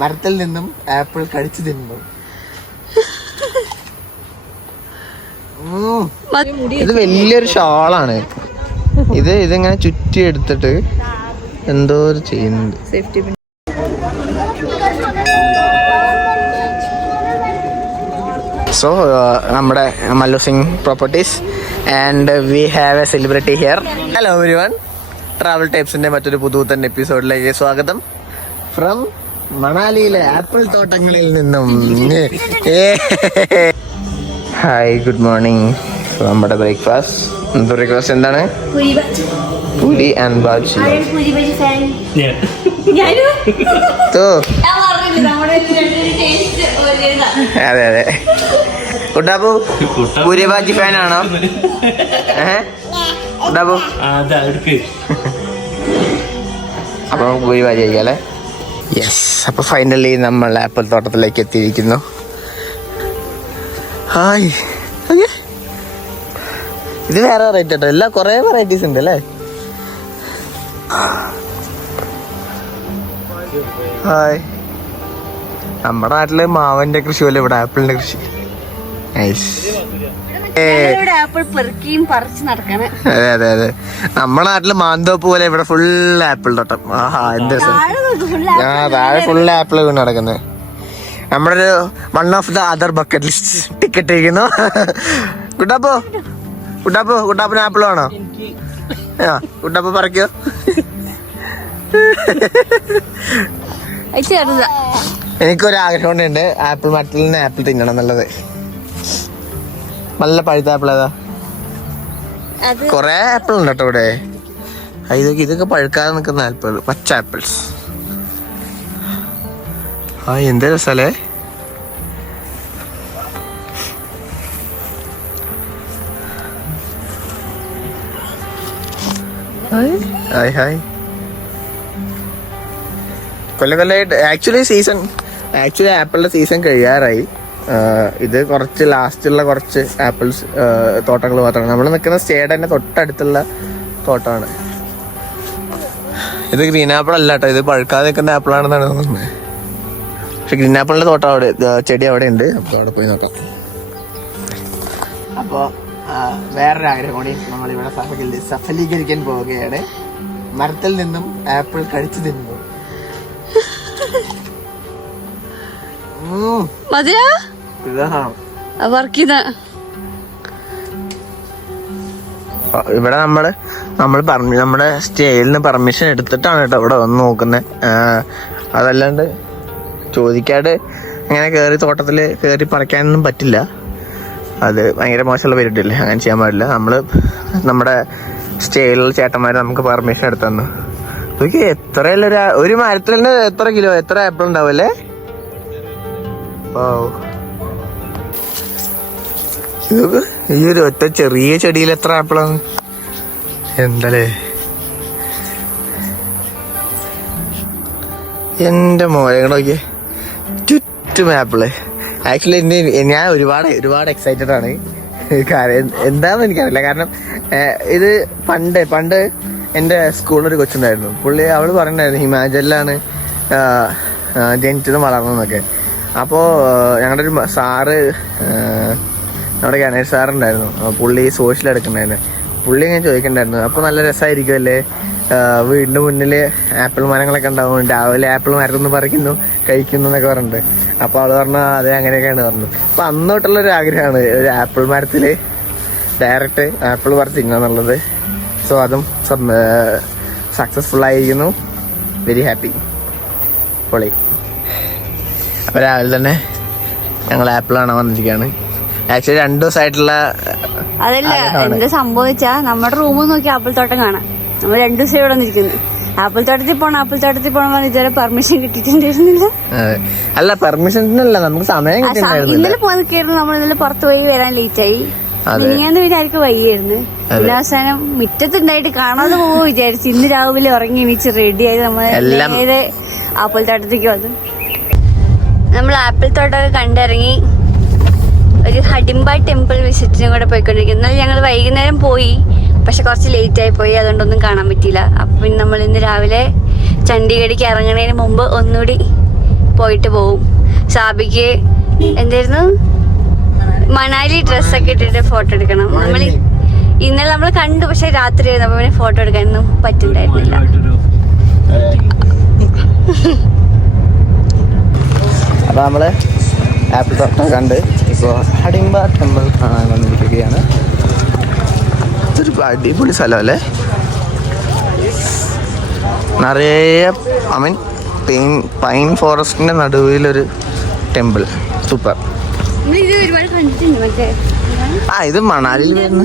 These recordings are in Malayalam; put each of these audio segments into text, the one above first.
മരത്തിൽ നിന്നും ആപ്പിൾ കടിച്ചു തിന്നു. ഇത് വലിയൊരു ഷാളാണ്. ഇതിങ്ങനെ ചുറ്റി എടുത്തിട്ട് എന്തോ ചെയ്യുന്നുണ്ട്. സോ നമ്മുടെ Mallu Singh properties and we have a celebrity here. Hello everyone, travel ടൈപ്സിന്റെ മറ്റൊരു പുതുത്തൻ എപ്പിസോഡിലേക്ക് സ്വാഗതം. ഫ്രം മണാലിയിലെ ആപ്പിൾ തോട്ടങ്ങളിൽ നിന്നും. Hi, good morning. നമ്മുടെ ബ്രേക്ക്ഫാസ്റ്റ് എന്താണ്? പൂരി ആൻഡ് ബാജി. അതെ അതെ. കുട്ടാപ്പു പൂരി ബാജി ഫാനാണോ? കുട്ടാപ്പു അപ്പൊ പൂരി ബാജി കഴിക്കാല്ലേ? യെസ്. അപ്പൊ ഫൈനലി നമ്മൾ ആപ്പിൾ തോട്ടത്തിലേക്ക് എത്തിയിരിക്കുന്നു. ഹായ്. ഇത് വേറെ വെറൈറ്റി കേട്ടോ, എല്ലാം കൊറേ വെറൈറ്റീസ് ഉണ്ട് അല്ലേ? ഹായ്. നമ്മുടെ നാട്ടില് മാവന്റെ കൃഷി പോലെ ഇവിടെ ആപ്പിളിന്റെ കൃഷി. അതെ അതെ അതെ. നമ്മുടെ നാട്ടില് മാന്തോപ്പ് പോലെ ഇവിടെ ഫുൾ ആപ്പിൾ തോട്ടം. ആഹാ, എന്ത് താഴെ ഫുൾ ആപ്പിൾ വീണ് നടക്കുന്നത്. നമ്മുടെ ഒരു one of the other bucket list ticket ഇരിക്കുന്നു. കുട്ടാപ്പിന് ആപ്പിൾ വേണോ? കുട്ടാപ്പ് പറയ്ക്കോ? എനിക്കൊരു ആഗ്രഹം ഉണ്ട്, ആപ്പിൾ മരത്തിൽ നിന്ന് ആപ്പിൾ തിന്നണം എന്നുള്ളത്. നല്ല പഴുത്ത ആപ്പിൾ ഏതാ? കൊറേ ആപ്പിൾ ഉണ്ട് കേട്ടോ ഇവിടെ. ഇതൊക്കെ പഴുക്കാതെ നിൽക്കുന്ന ആപ്പിൾ, പച്ച ആപ്പിൾസ്. ആ, എന്ത് രസല്ലേ. Hi hi. കൊല്ലമായിട്ട് ആക്ച്വലി ആപ്പിളിന്റെ സീസൺ കഴിയാറായി. ഇത് കുറച്ച് ലാസ്റ്റുള്ള കുറച്ച് ആപ്പിൾസ് തോട്ടങ്ങൾ മാത്രമാണ്. നമ്മൾ നിൽക്കുന്ന സ്റ്റേഡ് തന്നെ തൊട്ടടുത്തുള്ള തോട്ടമാണ്. ഇത് ഗ്രീൻ ആപ്പിൾ അല്ല കേട്ടോ, ഇത് പഴുക്കാതെ നിൽക്കുന്ന ആപ്പിളാണെന്നാണ് തോന്നുന്നത്. പക്ഷെ ഗ്രീൻ ആപ്പിളിന്റെ തോട്ടം അവിടെ, ചെടി അവിടെ ഉണ്ട്. അപ്പോൾ അവിടെ പോയി നോക്കാം. അപ്പോൾ വേറൊരു ആഗ്രഹം കൂടി നമ്മളിവിടെ സഫലീകരിക്കാൻ പോവുകയാണ്. മരത്തിൽ നിന്നും ആപ്പിൾ കടിച്ചു തിന്നു. ഇവിടെ നമ്മുടെ സ്റ്റേയിലിന് പെർമിഷൻ എടുത്തിട്ടാണ് കേട്ടോ ഇവിടെ വന്ന് നോക്കുന്നത്. അതല്ലാണ്ട് ചോദിക്കാണ്ട് അങ്ങനെ കയറി തോട്ടത്തില് കയറി പറിക്കാനൊന്നും പറ്റില്ല. അത് ഭയങ്കര മോശമുള്ള പരിപാടിയല്ലേ, അങ്ങനെ ചെയ്യാൻ പാടില്ല. നമ്മുടെ സ്റ്റേയിലുള്ള ചേട്ടന്മാര് നമുക്ക് പെർമിഷൻ എടുത്തു തന്നു. എത്രയല്ല ഒരു മരത്തിൽ തന്നെ എത്ര കിലോ, എത്ര ആപ്പിൾ ഉണ്ടാവല്ലേ? ഈ ഒരു ഒറ്റ ചെറിയ ചെടിയിൽ എത്ര ആപ്പിളാണ് എന്തല്ലേ. എന്റെ മോനെ നോക്കിയേ, ചുറ്റും ആപ്പിള്. ആക്ച്വലി ഞാൻ ഒരുപാട് എക്സൈറ്റഡ് ആണ്. കാര്യം എന്താണെന്ന് എനിക്കറിയില്ല. കാരണം ഇത് പണ്ട് എൻ്റെ സ്കൂളിലൊരു കൊച്ചുണ്ടായിരുന്നു. അവള് പറഞ്ഞിട്ടുണ്ടായിരുന്നു ഹിമാചലിലാണ് ജനിച്ചതും വളർന്നതെന്നൊക്കെ. അപ്പോൾ ഞങ്ങളുടെ ഒരു സാറ്, നമ്മുടെ ഗണേഷ് സാറുണ്ടായിരുന്നു. പുള്ളി സോഷ്യൽ എടുക്കണ്ടായിരുന്നു. പുള്ളി ഇങ്ങനെ ചോദിക്കണ്ടായിരുന്നു, അപ്പോൾ നല്ല രസമായിരിക്കുമല്ലേ വീടിൻ്റെ മുന്നിൽ ആപ്പിൾ മരങ്ങളൊക്കെ ഉണ്ടാവും, രാവിലെ ആപ്പിൾ മരത്തുനിന്ന് പറിക്കുന്നു കഴിക്കുന്നു എന്നൊക്കെ പറഞ്ഞിട്ട്. അപ്പോൾ അവള് പറഞ്ഞു അതെ അങ്ങനെയൊക്കെയാണ് പറഞ്ഞു. അപ്പോൾ അന്ന് തൊട്ടുള്ളൊരു ആഗ്രഹമാണ് ഒരു ആപ്പിൾ മരത്തിൽ ഡയറക്റ്റ് ആപ്പിൾ പറിച്ച് തിന്നാന്നുള്ളത്. സോ അതും സക്സസ്ഫുൾ ആയിരിക്കുന്നു. Very happy. പൊളി. അപ്പോൾ രാവിലെ തന്നെ ഞങ്ങൾ ആപ്പിൾ കാണാൻ വന്നിരിക്കുകയാണ്. ആക്ച്വലി 2 ദിവസമായിട്ടുള്ള അതല്ല എന്താ സംഭവിച്ചാ, നമ്മുടെ റൂമിൽ നോക്കി ആപ്പിൾ തോട്ടം കാണാം. നമ്മൾ 2 ദിവസം ഇവിടെ വന്നിരിക്കുന്നു. ആപ്പിൾ തോട്ടത്തിൽ പോകണം ഇതുവരെ പെർമിഷൻ കിട്ടിയിട്ടുണ്ടായിരുന്നില്ല. അല്ല പെർമിഷനല്ല, നമുക്ക് സമയം ഇന്നലെ പോകാൻ നിൽക്കായിരുന്നു. നമ്മൾ ഇന്നലെ പുറത്ത് പോയി വരാൻ ലേറ്റായി. ഇനിയാന്ന് പിന്നെ ആർക്ക് വയ്യായിരുന്നു. പിന്നെ അവസാനം മുറ്റത്തുണ്ടായിട്ട് കാണാതെ പോകുമോ വിചാരിച്ചു. ഇന്ന് രാവിലെ ഉറങ്ങി എണീച്ച് റെഡി ആയത് നമ്മൾ നേരെ ആപ്പിൾ തോട്ടത്തേക്ക് വന്നു. നമ്മൾ ആപ്പിൾ തോട്ടമൊക്കെ കണ്ടിറങ്ങി ഒരു ഹഡിംബ ടെമ്പിൾ വിസിറ്റിനും കൂടെ പോയിക്കൊണ്ടിരിക്കുന്നു. എന്നാൽ ഞങ്ങൾ വൈകുന്നേരം പോയി, പക്ഷെ കുറച്ച് ലേറ്റ് ആയി പോയി, അതുകൊണ്ടൊന്നും കാണാൻ പറ്റിയില്ല. അപ്പം പിന്നെ നമ്മൾ ഇന്ന് രാവിലെ ചണ്ഡീഗഡിലേക്ക് ഇറങ്ങുന്നതിന് മുമ്പ് ഒന്നുകൂടി പോയിട്ട് പോവും. സാബിക്ക് എന്തായിരുന്നു മണാലി ഡ്രസ്സൊക്കെ ഇട്ടിട്ട് ഫോട്ടോ എടുക്കണം. ഇന്നലെ നമ്മൾ കണ്ടു, പക്ഷെ രാത്രി ആയിരുന്നു, അപ്പൊ ഫോട്ടോ എടുക്കാനൊന്നും പറ്റുന്നുണ്ടായിരുന്നില്ല. അപ്പൊ നമ്മള് ആപ്പിൾ തോട്ടം കണ്ട് ഇപ്പോ ഹഡിംബ ടെമ്പിൾ കാണാൻ വന്നിരിക്കുകയാണ്. ഇതൊരു അടിപൊളി സ്ഥലമല്ലേ, നിറയെ പൈൻ ഫോറസ്റ്റിന്റെ നടുവിലൊരു ടെമ്പിൾ. സൂപ്പർ. ഇത് മണാലിയിൽ വരുന്ന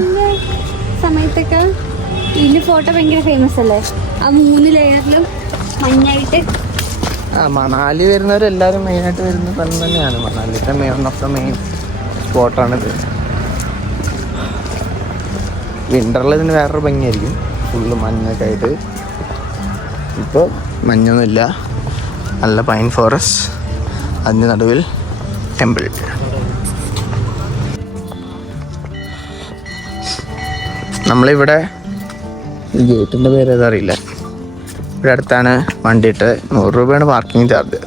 സമയത്തൊക്കെ ഇതിന്റെ ഫോട്ടോ ഭയങ്കര ഫേമസ് അല്ലേ, ആ 3 ലെയറിലും മഞ്ഞായിട്ട്. മണാലി വരുന്നവരെല്ലാവരും മെയിനായിട്ട് വരുന്ന സ്ഥലം തന്നെയാണ്. മണാലിത്തെ മെയിൻ സ്പോട്ടാണിത്. വിൻ്ററിൽ ഇതിന് വേറൊരു ഭംഗിയായിരിക്കും, ഫുള്ള് മഞ്ഞൊക്കെ ആയിട്ട്. ഇപ്പോൾ മഞ്ഞൊന്നുമില്ല, നല്ല പൈൻ ഫോറസ്റ്റ്, അതിൻ്റെ നടുവിൽ ടെമ്പിൾ. നമ്മളിവിടെ ഈ ഗേറ്റിൻ്റെ പേര് ഏതാ അറിയില്ല. ഇവിടെ അടുത്താണ് വണ്ടിയിട്ട് 100 രൂപയാണ് പാർക്കിംഗ് ചാർജ്.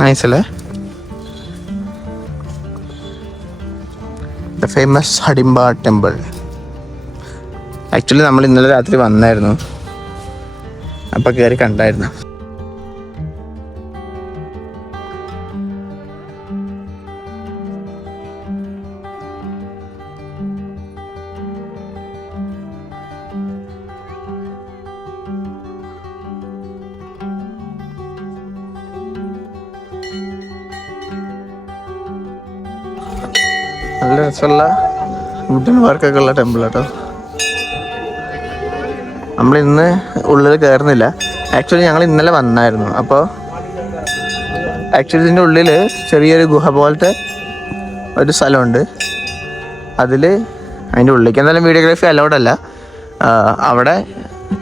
നൈസല്ലേ. The famous Hadimba temple. Actually നമ്മൾ ഇന്നലെ രാത്രി വന്നായിരുന്നു, അപ്പം കയറി കണ്ടായിരുന്നു. നല്ല രസമുള്ള വുഡൻ വർക്കൊക്കെ ഉള്ള ടെമ്പിൾ കേട്ടോ. നമ്മളിന്ന് ഉള്ളിൽ കയറുന്നില്ല. ആക്ച്വലി ഞങ്ങൾ ഇന്നലെ വന്നായിരുന്നു. അപ്പോൾ ആക്ച്വലി ഇതിൻ്റെ ഉള്ളിൽ ചെറിയൊരു ഗുഹ പോലത്തെ ഒരു സ്ഥലമുണ്ട്. അതിൻ്റെ ഉള്ളിലേക്ക് എന്തായാലും വീഡിയോഗ്രാഫി അലൗഡല്ല. അവിടെ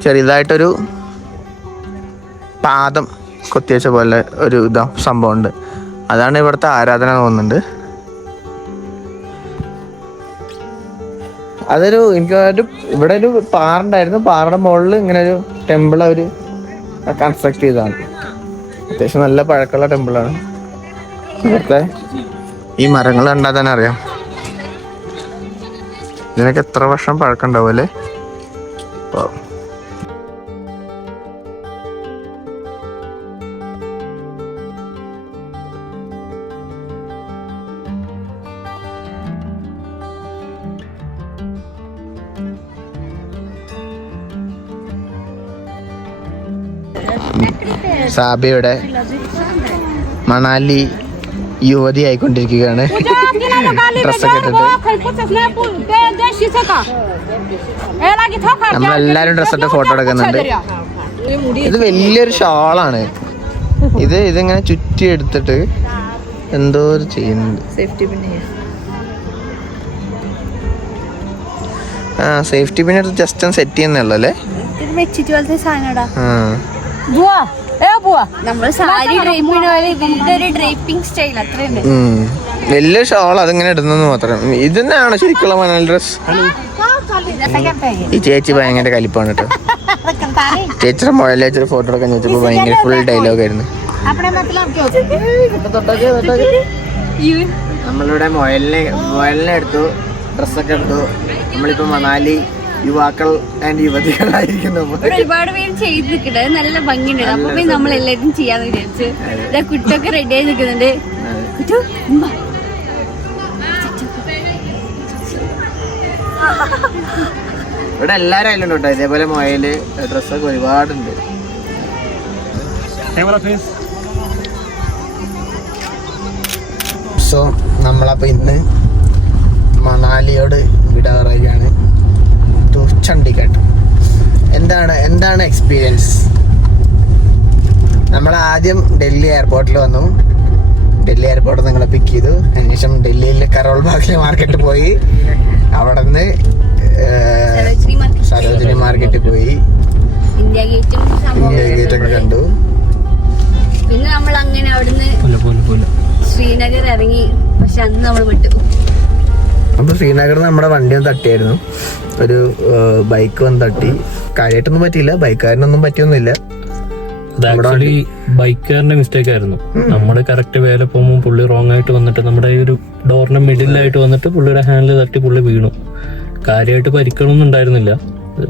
ചെറിയതായിട്ടൊരു പാദം കൊത്തിവെച്ച പോലെ ഒരു സംഭവമുണ്ട്. അതാണ് ഇവിടുത്തെ ആരാധന തോന്നുന്നുണ്ട്. എനിക്ക് ഇവിടെ ഒരു പാറുണ്ടായിരുന്നു. പാറയുടെ മുകളിൽ ഇങ്ങനെ ഒരു ടെമ്പിൾ അവർ കൺസ്ട്രക്ട് ചെയ്തതാണ്. അത്യാവശ്യം നല്ല പഴക്കമുള്ള ടെമ്പിളാണ്. ഇവിടുത്തെ ഈ മരങ്ങൾ കണ്ടാൽ തന്നെ അറിയാം ഇതിനൊക്കെ എത്ര വർഷം പഴക്കം ഉണ്ടാവും അല്ലേ. സാബിയുടെ മണാലി യുവതി ആയിക്കൊണ്ടിരിക്കുകയാണ്. ഡ്രസ്സൊക്കെ ഇട്ടിട്ട് നമ്മളെല്ലാരും ഡ്രസ്സിട്ട് ഫോട്ടോ എടുക്കുന്നുണ്ട്. ഇത് വലിയൊരു ഷാളാണ്. ഇതിങ്ങനെ ചുറ്റി എടുത്തിട്ട് എന്തോ ചെയ്യുന്നുണ്ട്. സേഫ്റ്റി പിൻ എടുത്ത് ജസ്റ്റ് ഒന്ന് സെറ്റ് ചെയ്യുന്നുള്ളൂ അല്ലേ. വലിയ ഷോൾ അതിങ്ങനെ ഇടുന്നെന്ന് മാത്രം. ഇത് തന്നെയാണ് ശരിക്കുള്ള മണാലി ഡ്രസ്. ഈ ചേച്ചി ഭയങ്കര കലിപ്പാണ് കേട്ടോ. ചേച്ചിയുടെ മൊബൈലിൽ ഫോട്ടോ എടുക്കാൻ ചോദിച്ചപ്പോ ഭയങ്കര ഫുൾ ഡയലോഗ് ആയിരുന്നു. നമ്മളിവിടെ മൊബൈലിനെ എടുത്തു, ഡ്രസ്സൊക്കെ എടുത്തു. നമ്മളിപ്പോ മണാലി യുവാക്കൾ ആൻഡ് യുവതികളായിരിക്കുന്നു. ഒരുപാട് പേര് ചെയ്ത് നിൽക്കുന്നുണ്ട്, നല്ല ഭംഗിയുണ്ട്. അപ്പൊ നമ്മൾ എല്ലാവരും ചെയ്യാന്ന് വിചാരിച്ചു. കുട്ടൊക്കെ റെഡി ആയി നിൽക്കുന്നുണ്ട്. ഇവിടെ എല്ലാരും അതിലുണ്ട് കേട്ടോ. ഇതേപോലെ മൊബൈല് ഡ്രസ്സൊക്കെ ഒരുപാടുണ്ട്. സോ നമ്മളപ്പോ ഇന്ന് മണാലിയോട് വിടാറായാണ്. ചണ്ഡീഗഡ് എന്താണ് എക്സ്പീരിയൻസ്? നമ്മൾ ആദ്യം ഡൽഹി എയർപോർട്ടിൽ വന്നു. ഡൽഹി എയർപോർട്ടിൽ നിങ്ങളെ പിക്ക് ചെയ്തു. അതിനുശേഷം ഡൽഹിയിൽ കരോൾ ബാഗ് മാർക്കറ്റ് പോയി. അവിടെ നിന്ന് സരോജിനി മാർക്കറ്റിൽ പോയി. ഇന്ത്യ ഗേറ്റൊക്കെ കണ്ടു. പിന്നെ നമ്മൾ അങ്ങനെ അവിടുന്ന് ശ്രീനഗർ ഇറങ്ങി. പക്ഷെ അന്ന് നമ്മൾ വിട്ടു. അപ്പൊ ശ്രീനഗറിൽ നമ്മുടെ വണ്ടിയൊന്നും തട്ടിയായിരുന്നു. ഒരു ബൈക്ക് വന്ന് തട്ടി. കാര്യമായിട്ടൊന്നും പറ്റിയില്ല, ബൈക്കുകാരനൊന്നും പറ്റിയൊന്നുമില്ല. ആക്ച്വലി ബൈക്കുകാരന്റെ മിസ്റ്റേക്ക് ആയിരുന്നു. നമ്മള് കറക്റ്റ് വേല പോകുമ്പോൾ പുള്ളി റോങ് ആയിട്ട് വന്നിട്ട് നമ്മുടെ ഈ ഒരു ഡോറിന്റെ മിഡിലായിട്ട് വന്നിട്ട് പുള്ളിയുടെ ഹാൻഡിൽ തട്ടി പുള്ളി വീണു. കാര്യമായിട്ട് പരിക്കണമൊന്നും ഉണ്ടായിരുന്നില്ല.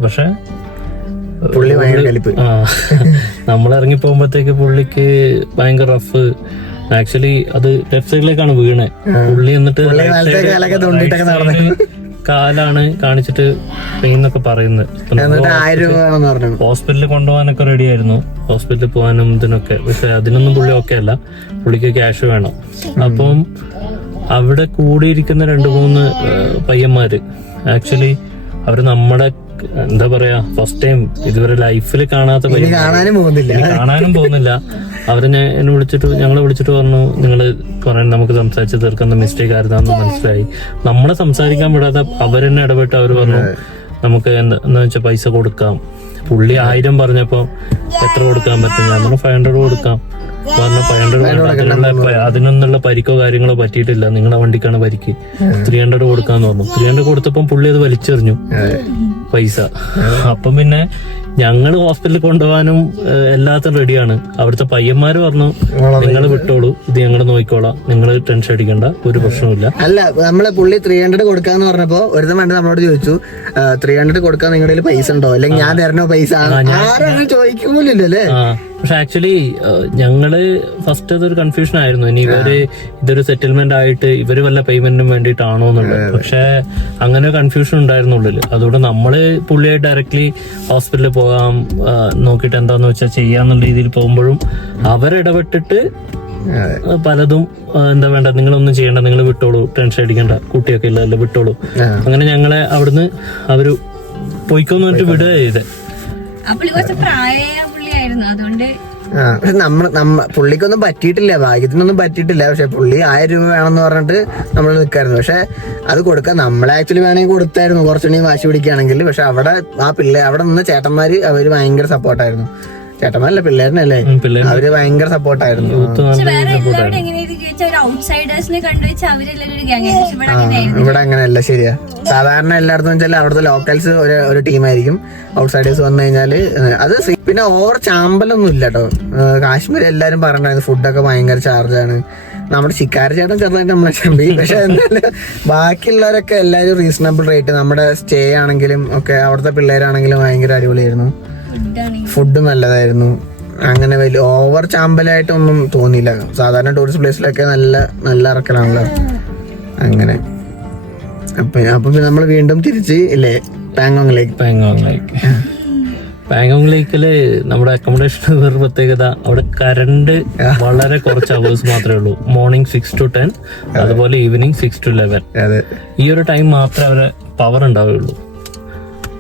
പക്ഷെ നമ്മൾ ഇറങ്ങി പോകുമ്പോഴത്തേക്ക് പുള്ളിക്ക് ഭയങ്കര റഫ്. ആക്ച്വലി അത് ലെഫ്റ്റ് സൈഡിലേക്കാണ് വീണേ. പുള്ളി എന്നിട്ട് കാലാണ് കാണിച്ചിട്ട് പെയിൻ എന്നൊക്കെ പറയുന്നത്. ഹോസ്പിറ്റലിൽ കൊണ്ടുപോകാനൊക്കെ റെഡി ആയിരുന്നു, ഹോസ്പിറ്റലിൽ പോകാനും ഇതിനൊക്കെ. പക്ഷെ അതിനൊന്നും പുള്ളി ഓക്കെ അല്ല, പുള്ളിക്ക് ക്യാഷ് വേണം. അപ്പം അവിടെ കൂടിയിരിക്കുന്ന 2-3 പയ്യന്മാര് ആക്ച്വലി അവര് നമ്മുടെ എന്താ പറയാ ഫസ്റ്റ് ടൈം ഇതുവരെ ലൈഫിൽ കാണാത്ത കാണാനും പോകുന്നില്ല. അവര് എന്നെ വിളിച്ചിട്ട് ഞങ്ങളെ വിളിച്ചിട്ട് പറഞ്ഞു, നിങ്ങള് കുറെ നമുക്ക് സംസാരിച്ച് തീർക്കുന്ന മിസ്റ്റേക്ക് ആയിരുന്നാന്ന് മനസ്സിലായി. നമ്മളെ സംസാരിക്കാൻ വിടാതെ അവരെന്നെ ഇടപെട്ട് അവര് പറഞ്ഞു നമുക്ക് എന്താ വെച്ചാൽ പൈസ കൊടുക്കാം. പുള്ളി 1000 പറഞ്ഞപ്പോ എത്ര കൊടുക്കാൻ പറ്റും? ഞാൻ പറഞ്ഞു 500 കൊടുക്കാം. പറഞ്ഞ 500 അതിനൊന്നുള്ള പരിക്കോ കാര്യങ്ങളോ പറ്റിയിട്ടില്ല, നിങ്ങളുടെ വണ്ടിക്കാണ് പരിക്ക്, 300 കൊടുക്കാന്ന് പറഞ്ഞു. 300 കൊടുത്തപ്പം പുള്ളി അത് വലിച്ചെറിഞ്ഞു പൈസ. അപ്പം പിന്നെ ഞങ്ങള് ഹോസ്പിറ്റലിൽ കൊണ്ടുപോകാനും എല്ലാത്തിനും റെഡിയാണ്. അവിടുത്തെ പയ്യന്മാര് പറഞ്ഞു നിങ്ങൾ വിട്ടോളൂ, ഇത് ഞങ്ങൾ നോക്കിക്കോളാം, നിങ്ങൾ ടെൻഷൻ അടിക്കണ്ട, ഒരു പ്രശ്നമില്ല. അല്ല, നമ്മള് പുള്ളി 300 കൊടുക്കാന്ന് പറഞ്ഞപ്പോ ഒരു വേണ്ട നമ്മളോട് ചോദിച്ചു 300 കൊടുക്കാൻ നിങ്ങളുടെ പൈസ ഉണ്ടോ, അല്ലെങ്കിൽ ഞാൻ തരണോ പൈസ? ചോദിക്കുമ്പോലല്ലേ. പക്ഷെ ആക്ച്വലി ഞങ്ങള് ഫസ്റ്റ് അതൊരു കൺഫ്യൂഷൻ ആയിരുന്നു, ഇനി ഇതൊരു സെറ്റിൽമെന്റ് ആയിട്ട് ഇവര് വല്ല പേയ്മെന്റിനും വേണ്ടിയിട്ടാണോ എന്നുള്ളത്. പക്ഷെ അങ്ങനെ കൺഫ്യൂഷൻ ഉണ്ടായിരുന്നുള്ളിൽ. അതുകൊണ്ട് നമ്മള് പുള്ളിയായി ഡയറക്ട്ലി ഹോസ്പിറ്റലിൽ പോകാം, നോക്കിയിട്ട് എന്താന്ന് വെച്ചാൽ ചെയ്യാന്നുള്ള രീതിയിൽ പോകുമ്പോഴും അവരിടപെട്ടിട്ട് പലതും എന്താ വേണ്ട, നിങ്ങളൊന്നും ചെയ്യണ്ട, നിങ്ങൾ വിട്ടോളൂ, ടെൻഷൻ അടിക്കണ്ട, കുട്ടിയൊക്കെ ഇല്ലല്ലോ, വിട്ടോളൂ. അങ്ങനെ ഞങ്ങളെ അവിടുന്ന് അവര് പോയിക്കോന്ന് പറഞ്ഞിട്ട് വിടുക ചെയ്തേ. പുള്ളിക്കൊന്നും പറ്റിയിട്ടില്ല, ഭാഗ്യത്തിനൊന്നും പറ്റിയിട്ടില്ല. പക്ഷെ പുള്ളി 1000 രൂപ വേണമെന്ന് പറഞ്ഞിട്ട് നമ്മൾ നിൽക്കായിരുന്നു. പക്ഷെ അത് കൊടുക്കാൻ നമ്മളെ ആക്ച്വലി വേണമെങ്കിൽ കൊടുത്തായിരുന്നു, കുറച്ചുകൂടി വാശി പിടിക്കുകയാണെങ്കിൽ. പക്ഷെ അവിടെ അവിടെ നിന്ന് ചേട്ടന്മാര് അവര് ഭയങ്കര സപ്പോർട്ടായിരുന്നു. ചേട്ടന്മാരല്ല, പിള്ളേരനല്ലേ, അവര് ഭയങ്കര സപ്പോർട്ടായിരുന്നു. ഇവിടെ അങ്ങനെയല്ല, ശരിയാ. സാധാരണ എല്ലായിടത്തും വെച്ചാൽ അവിടുത്തെ ലോക്കൽസ് ഒരു ടീമായിരിക്കും, ഔട്ട്സൈഡേഴ്സ് വന്നു കഴിഞ്ഞാല് അത്. പിന്നെ ഓവർ ചാമ്പലൊന്നും ഇല്ല കേട്ടോ. കാശ്മീർ എല്ലാരും പറഞ്ഞിട്ടുണ്ടായിരുന്നു ഫുഡൊക്കെ ഭയങ്കര ചാർജാണ്. നമ്മുടെ ശിക്കാരി ചേട്ടൻ ചെറുതായിട്ട് നമ്മളെ ചമ്പി. പക്ഷെ എന്തായാലും ബാക്കിയുള്ളവരൊക്കെ എല്ലാവരും റീസണബിൾ റേറ്റ്. നമ്മുടെ സ്റ്റേ ആണെങ്കിലും ഒക്കെ അവിടുത്തെ പിള്ളേരാണെങ്കിലും ഭയങ്കര അടിപൊളിയായിരുന്നു, ഫുഡ് നല്ലതായിരുന്നു. അങ്ങനെ വലിയ ഓവർ ചാമ്പലായിട്ടൊന്നും തോന്നിയില്ല. സാധാരണ ടൂറിസ്റ്റ് പ്ലേസിലൊക്കെ നല്ല ഇറക്കലാണല്ലോ. അങ്ങനെ അപ്പൊ നമ്മൾ വീണ്ടും തിരിച്ച് ഇല്ലേ പാങ്കോങ് ലേക്കില് നമ്മുടെ അക്കോമഡേഷൻ വേറെ പ്രത്യേകത, അവിടെ കറണ്ട് വളരെ കുറച്ച് അവേഴ്സ് മാത്രമേ ഉള്ളൂ. മോർണിംഗ് 6 to 10, അതുപോലെ ഈവനിങ് 6 to 11. ഈ ഒരു ടൈം മാത്രമേ അവരെ പവർ ഉണ്ടാവുകയുള്ളൂ.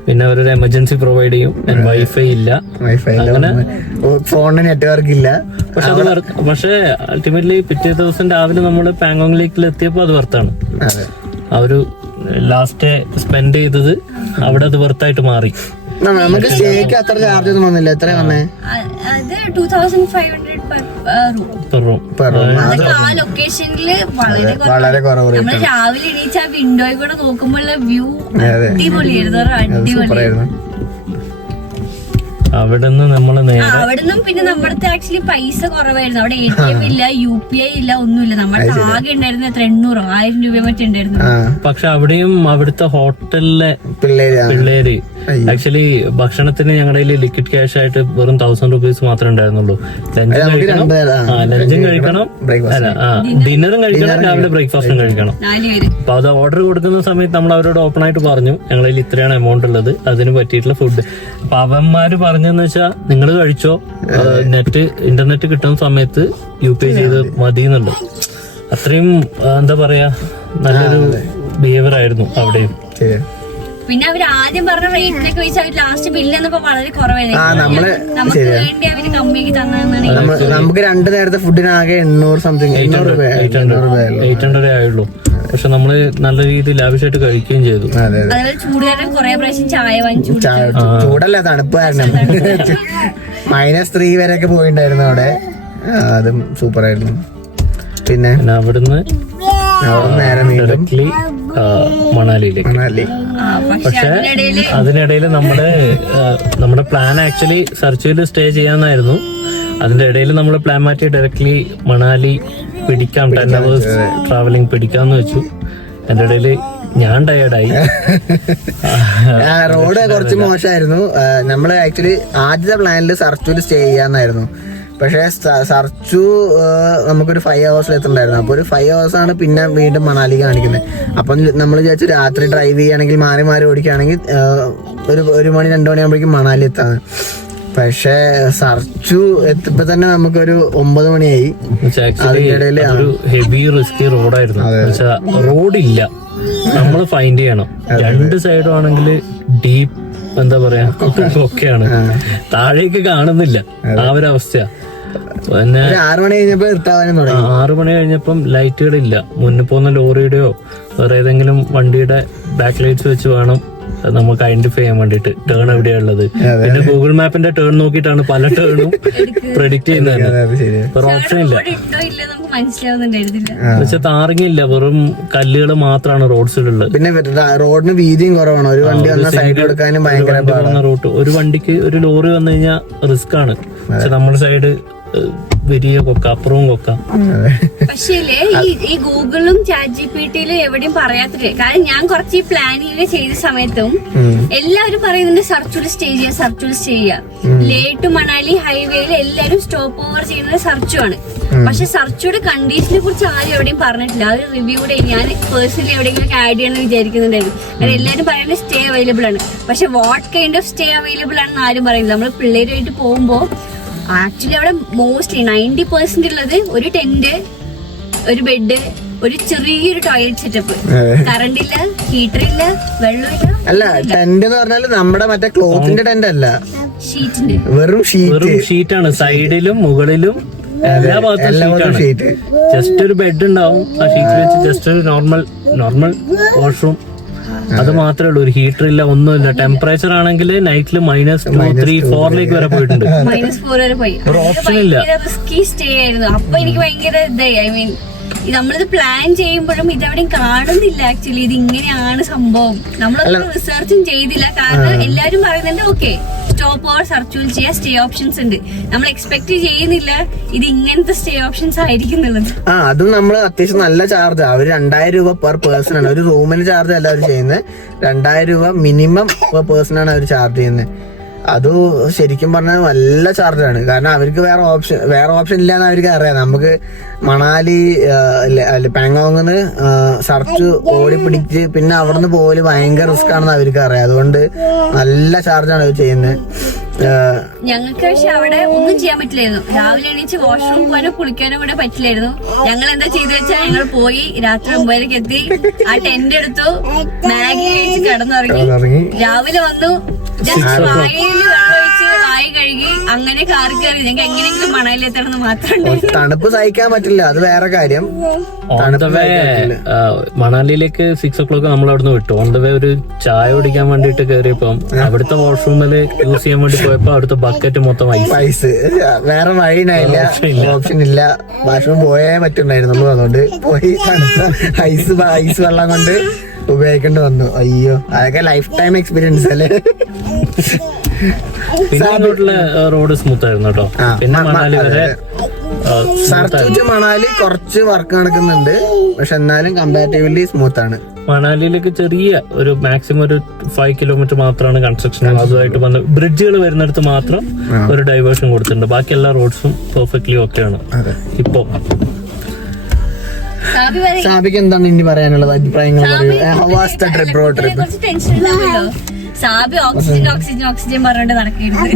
പിന്നെ അവരൊരു എമർജൻസി പ്രൊവൈഡ് ചെയ്യും. വൈഫൈ ഇല്ല, അങ്ങനെ ഫോണിന് നെറ്റ്വർക്ക് ഇല്ല. പക്ഷെ അൾട്ടിമേറ്റ്ലി പിറ്റേ ദിവസം രാവിലെ നമ്മള് പാങ്കോങ് ലേക്കിൽ എത്തിയപ്പോ അത് വർത്താണ്. ആ ഒരു ലാസ്റ്റ് സ്പെൻഡ് ചെയ്തത് അവിടെ അത് വർത്തായിട്ട് മാറി. നമുക്ക് സ്റ്റേക്ക് അത്ര ചാർജ് ഒന്നും വന്നില്ല. എത്ര വന്നേ? 2500 പെർ റൂം. ആ ലൊക്കേഷനില് വളരെ കുറവ്. നമ്മള് രാവിലെ എണീച്ച വിൻഡോയിൽ കൂടെ നോക്കുമ്പോൾ വ്യൂ അടിപൊളിയായിരുന്നു, അടിപൊളിയായിരുന്നു. അവിടുന്ന് നമ്മള് അവിടുന്ന് പിന്നെ നമ്മുടെ ആക്ച്വലി പൈസ കുറവായിരുന്നു. അവിടെ ATM ഇല്ല, UPI ഇല്ല, ഒന്നുമില്ല. നമ്മുടെ ആകെ ഉണ്ടായിരുന്നു 800-1000 രൂപ മറ്റേ ഉണ്ടായിരുന്നു. പക്ഷെ അവിടെയും അവിടുത്തെ ഹോട്ടലിലെ പിള്ളേര് ആക്ച്വലി ഭക്ഷണത്തിന് ഞങ്ങളുടെ ലിക്വിഡ് ക്യാഷ് ആയിട്ട് വെറും 1000 രൂപീസ് മാത്രമേ ഉണ്ടായിരുന്നുള്ളൂ. ലഞ്ചും കഴിക്കണം, ഡിന്നറും കഴിക്കണം, രാവിലെ ബ്രേക്ക്ഫാസ്റ്റും കഴിക്കണം. അപ്പൊ അത് ഓർഡർ കൊടുക്കുന്ന സമയത്ത് നമ്മൾ അവരോട് ഓപ്പൺ ആയിട്ട് പറഞ്ഞു ഞങ്ങളിൽ ഇത്രയാണ് എമൗണ്ട് ഉള്ളത്, അതിന് പറ്റിയിട്ടുള്ള ഫുഡ്. അപ്പൊ അവന്മാര് പറഞ്ഞെന്ന് വെച്ചാൽ നിങ്ങൾ കഴിച്ചോ, ഇന്റർനെറ്റ് കിട്ടുന്ന സമയത്ത് UPI ചെയ്ത് മതി എന്നുണ്ട്. അത്രയും എന്താ പറയാ നല്ലൊരു ബിഹേവിയർ ആയിരുന്നു അവിടെയും. പിന്നെ അവർ ആദ്യം പറഞ്ഞ റേറ്റിനൊക്കെ വെച്ച് അവർ ലാസ്റ്റ് ബില്ല് എന്നപ്പോ വളരെ കുറവായിരുന്നു. നമുക്ക് വേണ്ടി അവര് കമ്മിയാക്കി തന്നതെന്നാണ്. നമുക്ക് 2 നേരത്തെ ഫുഡിനാകെ 800 സംതിങ് 800 ആയുള്ളൂ. പക്ഷെ നമ്മള് നല്ല രീതിയിൽ ലാവിഷായിട്ട് കഴിക്കുകയും ചെയ്തു. അതുപോലെ ചൂടുകാരൻ കുറെ പ്രാവശ്യം ചായ വാങ്ങിച്ചു. ചൂടല്ല, തണുപ്പ് കാരണം -3 വരെയൊക്കെ പോയിണ്ടായിരുന്നു അവിടെ. അതും സൂപ്പറായിരുന്നു. പിന്നെ അവിടുന്ന് നേരെ വീണ്ടും മണാലിയിലേക്ക്. പക്ഷെ അതിനിടയിൽ നമ്മുടെ പ്ലാൻ ആക്ച്വലി സർച്ചുവിൽ സ്റ്റേ ചെയ്യാന്നായിരുന്നു. അതിന്റെ ഇടയിൽ നമ്മൾ പ്ലാൻ മാറ്റി ഡയറക്ട്ലി മണാലി പിടിക്കാം, 10 hours ട്രാവലിംഗ് പിടിക്കാന്ന് വെച്ചു. അതിന്റെ ഇടയിൽ ഞാൻ ടയേർഡായി. റോഡ് കുറച്ച് മോശമായിരുന്നു. നമ്മള് ആക്ച്വലി ആദ്യത്തെ പ്ലാനിൽ സർച്ചുവിൽ സ്റ്റേ ചെയ്യാന്നായിരുന്നു. പക്ഷെ സർച്ചു നമുക്കൊരു 5 hours എത്തുന്നുണ്ടായിരുന്നു. അപ്പൊ ഒരു 5 hours ആണ് പിന്നെ വീണ്ടും മണാലി കാണിക്കുന്നത്. അപ്പം നമ്മൾ വിചാരിച്ചു രാത്രി ഡ്രൈവ് ചെയ്യുകയാണെങ്കിൽ മാറി ഓടിക്കുകയാണെങ്കിൽ ഒരു 1 മണി 2 മണിയാകുമ്പോഴേക്കും മണാലി എത്താണ്. പക്ഷെ സർച്ചു എത്തിയപ്പോ തന്നെ നമുക്കൊരു 9 മണിയായി. ഒരു ഹെവി റിസ്കി റോഡായിരുന്നു. റോഡില്ല, നമ്മൾ ഫൈൻഡ് ചെയ്യണം. 2 സൈഡും ആണെങ്കിൽ ഡീപ്പ് എന്താ പറയാ ഒക്കെയാണ്, താഴേക്ക് കാണുന്നില്ല. ആ ഒരു അവസ്ഥയാ. പിന്നെ 6 മണി കഴിഞ്ഞപ്പോ 6 മണി കഴിഞ്ഞപ്പം ലൈറ്റുകളില്ല. മുന്നിൽ പോകുന്ന ലോറിയുടെയോ വേറെ ഏതെങ്കിലും വണ്ടിയുടെ ബാക്ക് ലൈറ്റ്സ് വെച്ച് വേണം നമുക്ക് ഐഡന്റിഫൈ ചെയ്യാൻ വേണ്ടിട്ട് ടേൺ എവിടെയുള്ളത്. പിന്നെ ഗൂഗിൾ മാപ്പിന്റെ ടേൺ നോക്കിയിട്ടാണ് പല ടേണും പ്രെഡിക്റ്റ് ചെയ്യുന്നത്. വേറെ ഓപ്ഷൻ ഇല്ല. പക്ഷെ താറിങ്ങില്ല, വെറും കല്ലുകൾ മാത്രമാണ് റോഡ്സിലുള്ളത്. പിന്നെ റോഡിന് വീതിയും കുറവാണ്. ഒരു വണ്ടി വന്ന സൈഡ് കൊടുക്കാനും ഭയങ്കര റൂട്ട്. ഒരു വണ്ടിക്ക് ഒരു ലോറി വന്നു കഴിഞ്ഞാൽ റിസ്ക് ആണ്. പക്ഷെ നമ്മുടെ സൈഡ് വലിയ കൊക്ക, അപ്പുറവും കൊക്ക. പക്ഷേ ഈ ഗൂഗിളും ChatGPTയിലും എവിടെയും പറയാത്തില്ലേ. കാരണം ഞാൻ കുറച്ച് ഈ പ്ലാനിങ് ചെയ്ത സമയത്തും എല്ലാവരും പറയുന്നുണ്ട് സർച്ചുൽ സ്റ്റേ ചെയ്യുക. ലേ ടു മണാലി ഹൈവേയിൽ എല്ലാവരും സ്റ്റോപ്പ് ഓവർ ചെയ്യുന്നത് സർച്ചു ആണ്. പക്ഷെ സർച്ചുയുടെ കണ്ടീഷനെ കുറിച്ച് ആരും എവിടെയും പറഞ്ഞിട്ടില്ല. അത് റിവ്യൂടെ ഞാൻ പേഴ്സണലി എവിടെയെങ്കിലും ആഡ് ചെയ്യണമെന്ന് വിചാരിക്കുന്നുണ്ടായിരുന്നു. കാരണം എല്ലാവരും പറയുന്നത് സ്റ്റേ അവൈലബിൾ ആണ്. പക്ഷെ what kind of stay available ആണെന്ന് ആരും പറയുന്നില്ല. നമ്മൾ പിള്ളേരുമായിട്ട് പോകുമ്പോൾ ആക്ച്വലി അവിടെ മോസ്റ്റ്ലി 90% ഉള്ളത് ഒരു ടെന്റ്, ഒരു ബെഡ്, ഒരു ചെറിയൊരു ടോയ്ലറ്റ് സെറ്റപ്പ്. കറണ്ട് ഇല്ല, ഹീറ്റർ ഇല്ല, വെള്ളമില്ല. അല്ല, ടെന്റ് എന്ന് പറഞ്ഞാല് നമ്മുടെ മറ്റേ ക്ലോത്തിന്റെ ടെന്റ് അല്ല, ഷീറ്റിന്റെ വെറും ഷീറ്റാണ്. സൈഡിലും മുകളിലും എല്ലാ ഭാഗത്തും ഷീറ്റ്. ജസ്റ്റ് ഒരു ബെഡ് ഉണ്ടാവും. ആ ഷീറ്റ് വെച്ച് ജസ്റ്റ് ഒരു നോർമൽ വാഷ്റൂം, അത് മാത്രമേ ഉള്ളൂ. ഒരു ഹീറ്റർ ഇല്ല, ഒന്നുമില്ല. ടെമ്പറേച്ചർ ആണെങ്കിൽ നൈറ്റിൽ -2, 3, 4 വരെ പോയിട്ടുണ്ട്. -4 വരെ പോയി. ഒരു ഓപ്ഷൻ ഇല്ല. റിസ്കി സ്റ്റേ ആയിരുന്നു. അപ്പൊ എനിക്ക് ഭയങ്കര ഇതായി. ഐ മീൻ നമ്മളിത് പ്ലാൻ ചെയ്യുമ്പോഴും ഇതെവിടെയും കാണുന്നില്ല. ആക്ച്വലി ഇത് ഇങ്ങനെയാണ് സംഭവം. നമ്മളൊന്നും റിസർച്ചും ചെയ്തില്ല. കാരണം എല്ലാരും പറയുന്നുണ്ട് ഓക്കെ സ്റ്റോപ്പ് ഓർ സർച്ചുൽ ചെയ്യാൻ സ്റ്റേ ഓപ്ഷൻസ് ഉണ്ട്. നമ്മൾ എക്സ്പെക്ട് ചെയ്യുന്നില്ല ഇത് ഇങ്ങനത്തെ സ്റ്റേ ഓപ്ഷൻസ് ആയിരിക്കും എന്നുള്ളത്. അതും നമ്മള് അത്യാവശ്യം നല്ല ചാർജ്. അവര് 2000 രൂപ പെർ പേഴ്സൺ ആണ്. ഒരു റൂമിന് ചാർജ് അല്ല അവർ ചെയ്യുന്നത്. 2000 രൂപ മിനിമം പെർ പേഴ്സൺ ആണ് അവർ ചാർജ് ചെയ്യുന്നത്. അത് ശരിക്കും പറഞ്ഞാൽ നല്ല ചാർജാണ്. കാരണം അവർക്ക് വേറെ ഓപ്ഷൻ ഇല്ലാന്ന് അവർക്ക് അറിയാം. നമുക്ക് മണാലി പാങ്കോങ്ങിന്ന് സർച്ച് ഓടി പിടിച്ച് പിന്നെ അവിടെ നിന്ന് പോലും ഭയങ്കര റിസ്ക് ആണെന്ന് അവർക്ക് അറിയാം. അതുകൊണ്ട് നല്ല ചാർജാണ് അവർ ചെയ്യുന്നത്. ഞങ്ങൾക്ക് പക്ഷെ അവിടെ ഒന്നും ചെയ്യാൻ പറ്റില്ലായിരുന്നു. രാവിലെ എണീച്ച് വാഷ്റൂം പോകാനോ കുളിക്കാനോ കൂടെ പറ്റില്ലായിരുന്നു. ഞങ്ങൾ എന്താ ചെയ്തു വെച്ചാൽ ഞങ്ങൾ പോയി രാത്രി 9 എത്തി, ആ ടെന്റ് എടുത്തു, മാഗി കഴിച്ച് കിടന്നുറങ്ങി. രാവിലെ വന്നു, ജസ്റ്റ് വായിൽ വെള്ളം ഒഴിച്ച് വായി കഴുകി അങ്ങനെ കാറി കയറി. ഞങ്ങൾക്ക് എങ്ങനെയെങ്കിലും മണാലി എത്തണമെന്ന് മാത്രം. തണുപ്പ് സഹിക്കാൻ പറ്റില്ല, അത് വേറെ കാര്യം. മണാലിയിലേക്ക് 6 o'clock നമ്മൾ അവിടുന്ന് വിട്ടു. ഓൺ ദ വേ ഒരു ചായ കുടിക്കാൻ വേണ്ടിട്ട് കയറിയപ്പം അവിടുത്തെ വാഷ്റൂമില് യൂസ് ചെയ്യാൻ വേണ്ടി പോയപ്പോ അവിടുത്തെ ബക്കറ്റ് മൊത്തം ഐസ്. വേറെ വഴിയില്ല, ഓപ്ഷൻ ഇല്ല. വാഷ്റൂം പോയേ പറ്റുണ്ടായിരുന്നു. അതുകൊണ്ട് പോയി ഐസ് വെള്ളം കൊണ്ട് ഉപയോഗിക്കേണ്ടി വന്നു. അയ്യോ, അതൊക്കെ ലൈഫ് ടൈം എക്സ്പീരിയൻസ് അല്ലേ. പിന്നെ റോഡ് സ്മൂത്ത് ആയിരുന്നു കേട്ടോ. പിന്നെ മണാലി വരെ സർച്ച് മണാലി കുറച്ച് വർക്ക് നടക്കുന്നുണ്ട്, പക്ഷെ എന്നാലും കമ്പാരിറ്റീവ്ലി സ്മൂത്ത് ആണ്. മണാലിയിലേക്ക് ചെറിയ ഒരു മാക്സിമം ഒരു 5 kilometer മാത്രമാണ് കൺസ്ട്രക്ഷൻ. അതുമായിട്ട് വന്ന് ബ്രിഡ്ജുകൾ വരുന്നിടത്ത് മാത്രം ഒരു ഡൈവേർഷൻ കൊടുത്തിട്ടുണ്ട്. ബാക്കി എല്ലാ റോഡ്സും പെർഫെക്റ്റ്ലി ഓക്കെയാണ് ഇപ്പൊ. സാബിക്ക് എന്താണ് ഇനി പറയാനുള്ളത്? അഭിപ്രായങ്ങൾ സാബി ഓക്സിജൻ പറഞ്ഞോണ്ട് നടക്കുന്നത്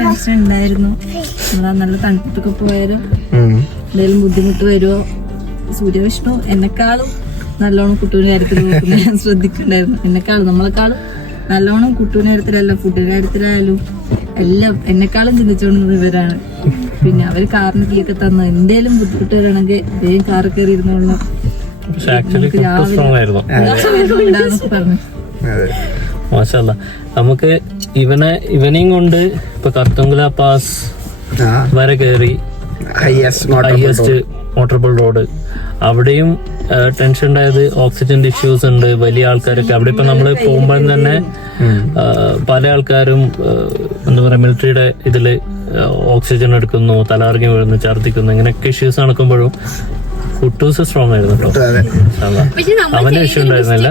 ടെൻഷൻ ഉണ്ടായിരുന്നു. നമ്മളാ നല്ല തണുപ്പൊക്കെ പോയാലും എന്തെങ്കിലും ബുദ്ധിമുട്ട് വരുമോ. സൂര്യവിഷ്ണു എന്നെക്കാളും നല്ലോണം കുട്ടൂന്റെ കാര്യത്തിൽ നോക്കുന്ന ഞാൻ ശ്രദ്ധിക്കണ്ടായിരുന്നു. നമ്മളെക്കാളും നല്ലോണം കുട്ടൂന്റെ കാര്യത്തിലല്ല, ഫുഡിന്റെ കാര്യത്തിലായാലും എല്ലാം എന്നെക്കാളും ചിന്തിച്ചോണ്ടുന്നത് ഇവരാണ്. പിന്നെ അവര് കാറിന് കീയൊക്കെ തന്നു. എന്തേലും ബുദ്ധിമുട്ട് വരണമെങ്കിൽ വേഗം കാറിൽ കയറി ഇരുന്നോളൂ പറഞ്ഞു. മാഷാഅല്ലാ. നമുക്ക് ഇവനെയും കൊണ്ട് ഇപ്പൊ കർത്തുങ്കുല പാസ് വരെ കയറി, ഹൈയസ്റ്റ് മോട്ടോർബിൾ റോഡ്. അവിടെയും ടെൻഷൻ ഉണ്ടായത് ഓക്സിജന്റെ ഇഷ്യൂസ് ഉണ്ട്. വലിയ ആൾക്കാരൊക്കെ അവിടെ ഇപ്പൊ നമ്മള് പോകുമ്പോൾ തന്നെ പല ആൾക്കാരും എന്താ പറയാ മിലിറ്ററിയുടെ ഇതില് ഓക്സിജൻ എടുക്കുന്നു, തലകറങ്ങി വീഴുന്നു, ഛർദിക്കുന്നു, ഇങ്ങനെയൊക്കെ ഇഷ്യൂസ് നടക്കുമ്പോഴും കുട്ടൂസ് സ്ട്രോങ് ആയിരുന്നു കേട്ടോ. അവന്റെ ഇഷ്യൂ ഉണ്ടായിരുന്നില്ല.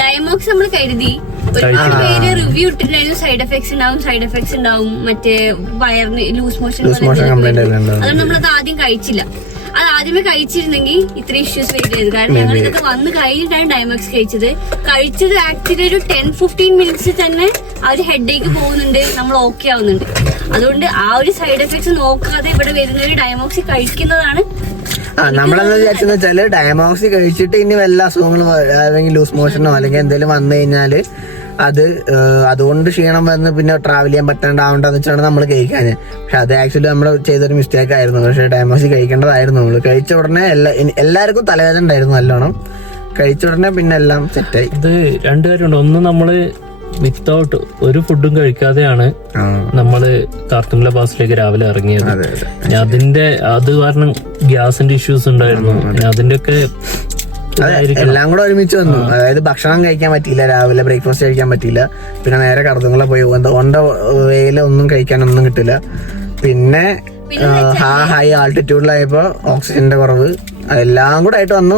ഡയമോക്സ് നമ്മൾ കരുതി ഒരുപാട് പേര് റിവ്യൂ ഇട്ടിട്ടുണ്ടായിരുന്നു സൈഡ് എഫക്ട്സ് ഉണ്ടാവും മറ്റേ വയറിന് ലൂസ് മോഷൻ. അതുകൊണ്ട് നമ്മളത് ആദ്യം കഴിച്ചില്ല. അത് ആദ്യമേ കഴിച്ചിരുന്നെങ്കിൽ ഇത്ര ഇഷ്യൂസ് വരികയായിരുന്നു. കാരണം ഞങ്ങൾ ഇതൊക്കെ വന്ന് കഴിഞ്ഞിട്ടാണ് ഡയമോക്സ് കഴിച്ചത് ആക്ച്വലി ഒരു 10-15 മിനിറ്റ്സ് തന്നെ ആ ഒരു ഹെഡേക്ക് പോകുന്നുണ്ട്, നമ്മൾ ഓക്കെ ആവുന്നുണ്ട്. അതുകൊണ്ട് ആ ഒരു സൈഡ് എഫക്ട്സ് നോക്കാതെ ഇവിടെ വരുന്ന ഒരു ഡയമോക്സി കഴിക്കുന്നതാണ്. നമ്മളെന്താ വിചാരിച്ചെന്ന് വെച്ചാല് ഡയമോക്സി കഴിച്ചിട്ട് ഇനി വല്ല അസുഖങ്ങളും അല്ലെങ്കിൽ ലൂസ് മോഷനോ അല്ലെങ്കിൽ എന്തെങ്കിലും വന്നു കഴിഞ്ഞാല് അതുകൊണ്ട് ക്ഷീണം വന്ന് പിന്നെ ട്രാവൽ ചെയ്യാൻ പറ്റാണ്ടാവണ്ടെന്ന് വെച്ചാണ് നമ്മൾ കഴിക്കാന്. പക്ഷെ അത് ആക്ച്വലി നമ്മൾ ചെയ്തൊരു മിസ്റ്റേക്ക് ആയിരുന്നു. പക്ഷെ ഡയമോക്സി കഴിക്കേണ്ടതായിരുന്നു. നമ്മൾ കഴിച്ച ഉടനെ എല്ലാവർക്കും തലവേദന ഉണ്ടായിരുന്നു നല്ലോണം. കഴിച്ച ഉടനെ പിന്നെ എല്ലാം സെറ്റായി. ഇത് രണ്ടു കാര്യമുണ്ട്. ഒന്ന്, നമ്മള് വിത്തൗട്ട് ഒരു ഫുഡും കഴിക്കാതെയാണ് നമ്മള് കാർത്തുംല പാസിലേക്ക് രാവിലെ ഇറങ്ങിയത്. അത് കാരണം ഗ്യാസിന്റെ ഇഷ്യൂസ് ഉണ്ടായിരുന്നു. അതിന്റെ ഒക്കെ എല്ലാം കൂടെ ഒരുമിച്ച് വന്നു. അതായത് ഭക്ഷണം കഴിക്കാൻ പറ്റിയില്ല, രാവിലെ ബ്രേക്ക്ഫാസ്റ്റ് കഴിക്കാൻ പറ്റിയില്ല. പിന്നെ നേരെ കടത്തുങ്ങളെ പോയി ഒണ്ട വേയില് ഒന്നും കഴിക്കാനൊന്നും കിട്ടില്ല. പിന്നെ ഹൈ ആൾട്ടിറ്റ്യൂഡിലായപ്പോ ഓക്സിജന്റെ കുറവ്, അതെല്ലാം കൂടെ ആയിട്ട് വന്നു.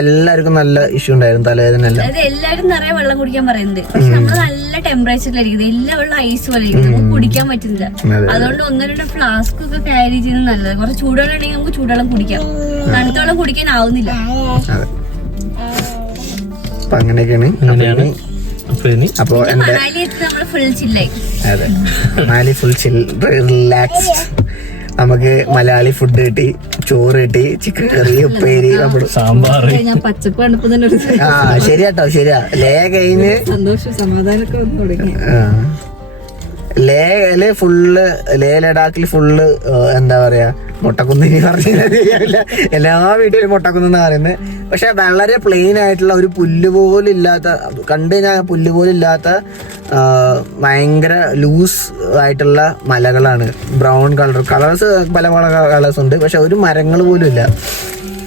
എല്ലാവർക്കും നല്ല ഇഷ്യൂ ഉണ്ടായിരുന്നു, തലവേദന എല്ലാം. എല്ലാവരും നിറയെ വെള്ളം കുടിക്കാൻ പറയുന്നത്. പക്ഷെ നമ്മള് നല്ല ടെമ്പറേച്ചറിലായിരിക്കും, എല്ലാ വെള്ളം ഐസ് പോലെ നമുക്ക് കുടിക്കാൻ പറ്റുന്നില്ല. അതുകൊണ്ട് 1-2 ഫ്ലാസ്ക് ഒക്കെ ക്യാരി ചെയ്യുന്നത് നല്ലത്. കുറച്ച് ചൂടുവെള്ളം ഉണ്ടെങ്കിൽ നമുക്ക് ചൂടുവെള്ളം കുടിക്കാം. തണുത്ത വെള്ളം കുടിക്കാൻ ആവുന്നില്ല. അപ്പൊ അങ്ങനെയൊക്കെയാണ്. അപ്പൊ നമ്മള് ഫുൾ ചില്ലായി. അതെ, മണാലി ഫുൾ ചിൽ, റിലാക്സ്ഡ്. നമുക്ക് മലയാളി ഫുഡ് കിട്ടി, ചോറ് കിട്ടി, ചിക്കൻ കറി, ഉപ്പേരി, സാമ്പാർ. ശരിയാട്ടോ, ശരിയാ. ലേ കഴിഞ്ഞ് ലേ ലഡാക്കിൽ ഫുള്ള് എന്താ പറയാ മുട്ടക്കുന്നിനി പറഞ്ഞില്ല. എല്ലാ വീട്ടിലും മുട്ടക്കുന്നെന്നാ പറയുന്നത്. പക്ഷെ വളരെ പ്ലെയിൻ ആയിട്ടുള്ള ഒരു പുല്ല് പോലും ഇല്ലാത്ത, കണ്ടു കഴിഞ്ഞാൽ പുല്ല് പോലും ഇല്ലാത്ത ഭയങ്കര ലൂസ് ആയിട്ടുള്ള മലകളാണ്. ബ്രൗൺ കളേഴ്സ് പല കളേഴ്സ് ഉണ്ട്, പക്ഷെ ഒരു മരങ്ങൾ പോലും ഇല്ല.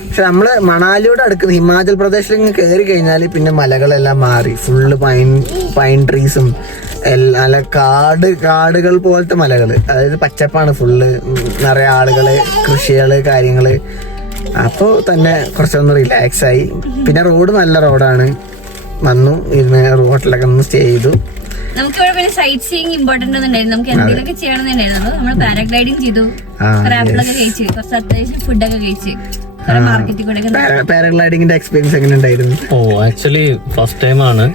പക്ഷെ നമ്മള് മണാലിയോട് അടുക്കുന്ന ഹിമാചൽ പ്രദേശിൽ കയറി കഴിഞ്ഞാൽ പിന്നെ മലകളെല്ലാം മാറി. ഫുള്ള് പൈൻ ട്രീസും നല്ല കാടുകൾ പോലത്തെ മലകള്. അതായത് പച്ചപ്പാണ് ഫുള്ള്, നിറയെ ആളുകള്, കൃഷികള്, കാര്യങ്ങള്. അപ്പൊ തന്നെ കുറച്ചൊന്ന് റിലാക്സ് ആയി. പിന്നെ റോഡ് നല്ല റോഡാണ്. വന്നു ഇരുന്ന് ഹോട്ടലൊക്കെ ഒന്ന് സ്റ്റേ ചെയ്തു. നമുക്ക് ഇവിടെ പിന്നെ സൈറ്റ് സീയിങ് ഇമ്പോർട്ടന്റ് ഉണ്ടായിരുന്നു. നമുക്ക് എന്തെങ്കിലുമൊക്കെ ചെയ്യണമെന്നുണ്ടായിരുന്നു. നമ്മൾ പാരാഗ്ലൈഡിങ് ചെയ്തു, ക്രാപ്പിളൊക്കെ കഴിച്ചു, കുറച്ച് അത്യാവശ്യം ഫുഡൊക്കെ കഴിച്ചു. പാരാഗ്ലൈഡിങ്ങിന്റെ എക്സ്പീരിയൻസ് എങ്ങനെ ഉണ്ടായിരുന്നു? ആക്ച്വലി ഫസ്റ്റ് ടൈം ആണ്.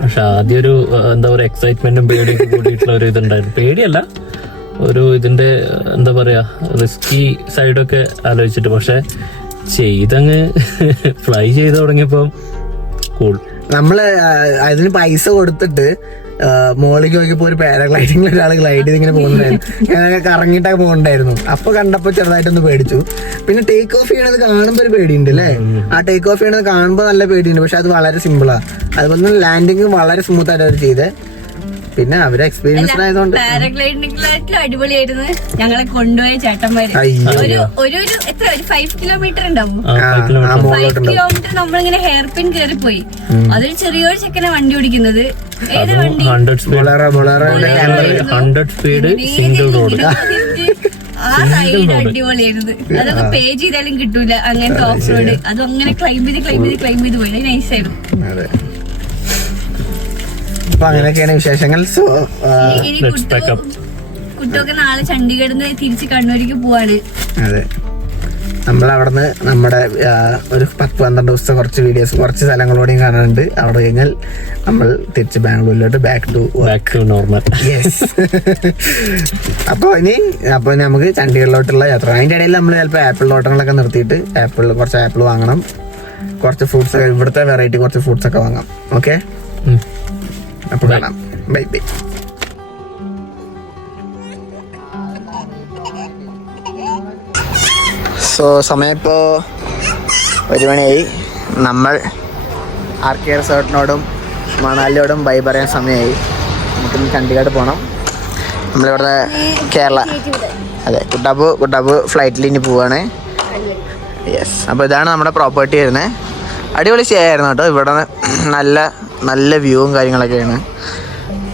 പക്ഷെ ആദ്യം ഒരു എന്താ പറയാ എക്സൈറ്റ്മെന്റും പേടിയൊക്കെ കൂടിയിട്ടുള്ള ഒരു ഇതുണ്ടായിരുന്നു. പേടിയല്ല, ഒരു ഇതിന്റെ എന്താ പറയാ റിസ്കി സൈഡൊക്കെ ആലോചിച്ചിട്ട്. പക്ഷെ ചെയ്തങ്ങ് ഫ്ലൈ ചെയ്ത് തുടങ്ങിയപ്പോ കൂൾ. നമ്മള് അതിന് പൈസ കൊടുത്തിട്ട് മോളിക്ക് നോക്കിയപ്പോ ഒരു പാരാഗ്ലൈഡിങ്ങിൽ ഒരാൾ ഗ്ലൈഡ് ചെയ്തിങ്ങനെ പോകുന്നുണ്ടായിരുന്നു. ഞാനൊക്കെ കറങ്ങിയിട്ടൊക്കെ പോകുന്നുണ്ടായിരുന്നു. അപ്പൊ കണ്ടപ്പോ ചെറുതായിട്ടൊന്ന് പേടിച്ചു. പിന്നെ ടേക്ക് ഓഫ് ചെയ്യണത് കാണുമ്പോ ഒരു പേടിയുണ്ട് അല്ലേ? ആ ടേക്ക് ഓഫ് ചെയ്യണത് കാണുമ്പോ നല്ല പേടിയുണ്ട്. പക്ഷെ അത് വളരെ സിമ്പിളാ. അതുപോലെ തന്നെ ലാൻഡിങ് വളരെ സ്മൂത്ത് ആയിട്ട് അവർ ചെയ്തേ. പിന്നെ അവരെ എക്സ്പീരിയൻസ് ആയതുകൊണ്ട് പാരാഗ്ലൈഡിങ്ങിലായിട്ടും അടിപൊളിയായിരുന്നു. ഞങ്ങളെ കൊണ്ടുപോയ ചേട്ടന്മാര് ഒരു 5 കിലോമീറ്റർ ഉണ്ടാവും. 5 കിലോമീറ്റർ നമ്മളിങ്ങനെ ഹെയർ പിൻ കയറിപ്പോയി. അതൊരു ചെറിയൊരു ചെക്കനെ വണ്ടി ഓടിക്കുന്നത്. ഏത് വണ്ടി? 100 സ്പീഡ് സിംഗിൾ റോഡ്. ആ സൈഡ് അടിപൊളിയായിരുന്നു. അതൊക്കെ പേ ചെയ്താലും കിട്ടൂല അങ്ങനത്തെ ഓഫ് റോഡ്. അതും അങ്ങനെ ക്ലൈംബ് ചെയ്ത് പോയി. നൈസായിരുന്നു. അപ്പൊ അങ്ങനെയൊക്കെയാണ് വിശേഷങ്ങൾ. കുട്ടിയൊക്കെ നാളെ ചണ്ഡീഗഡിൽ നിന്ന് തിരിച്ച് കണ്ണൂരിക്ക് പോവാണ്. അതെ, നമ്മൾ അവിടുന്ന് നമ്മുടെ ഒരു 10-12 ദിവസത്തെ കുറച്ച് വീഡിയോസ്, കുറച്ച് സ്ഥലങ്ങളോടെയും കാണാനുണ്ട്. അവിടെ കഴിഞ്ഞാൽ നമ്മൾ തിരിച്ച് ബാംഗ്ലൂരിലോട്ട് ബാക്ക് ടു നോർമൽ. അപ്പൊ നമുക്ക് ചണ്ഡീഗഡിലോട്ടുള്ള യാത്ര. അതിന്റെ ഇടയിൽ നമ്മൾ ചിലപ്പോൾ ആപ്പിൾ തോട്ടങ്ങളൊക്കെ നിർത്തിയിട്ട് കുറച്ച് ആപ്പിൾ വാങ്ങണം, കുറച്ച് ഫ്രൂട്ട്സ്, ഇവിടുത്തെ വെറൈറ്റി കുറച്ച് ഫ്രൂട്ട്സ് ഒക്കെ വാങ്ങാം. ഓക്കെ, അപ്പൊ കാണാം. Bye bye. സമയം ഇപ്പോൾ 1 മണിയായി. നമ്മൾ RK റിസോർട്ടിനോടും മണാലിയോടും ബൈ പറയാൻ സമയമായി. നമുക്കിന്ന് ചണ്ഡീഗഡ് പോകണം. നമ്മളിവിടെ കേരള, അതെ, കുട്ടാപ്പ് ഫ്ലൈറ്റിൽ ഇനി പോവാണ്. യെസ്, അപ്പോൾ ഇതാണ് നമ്മുടെ പ്രോപ്പർട്ടി വരുന്നത്. അടിപൊളി സ്റ്റേ ആയിരുന്നു കേട്ടോ. ഇവിടെ നല്ല നല്ല വ്യൂവും കാര്യങ്ങളൊക്കെയാണ്.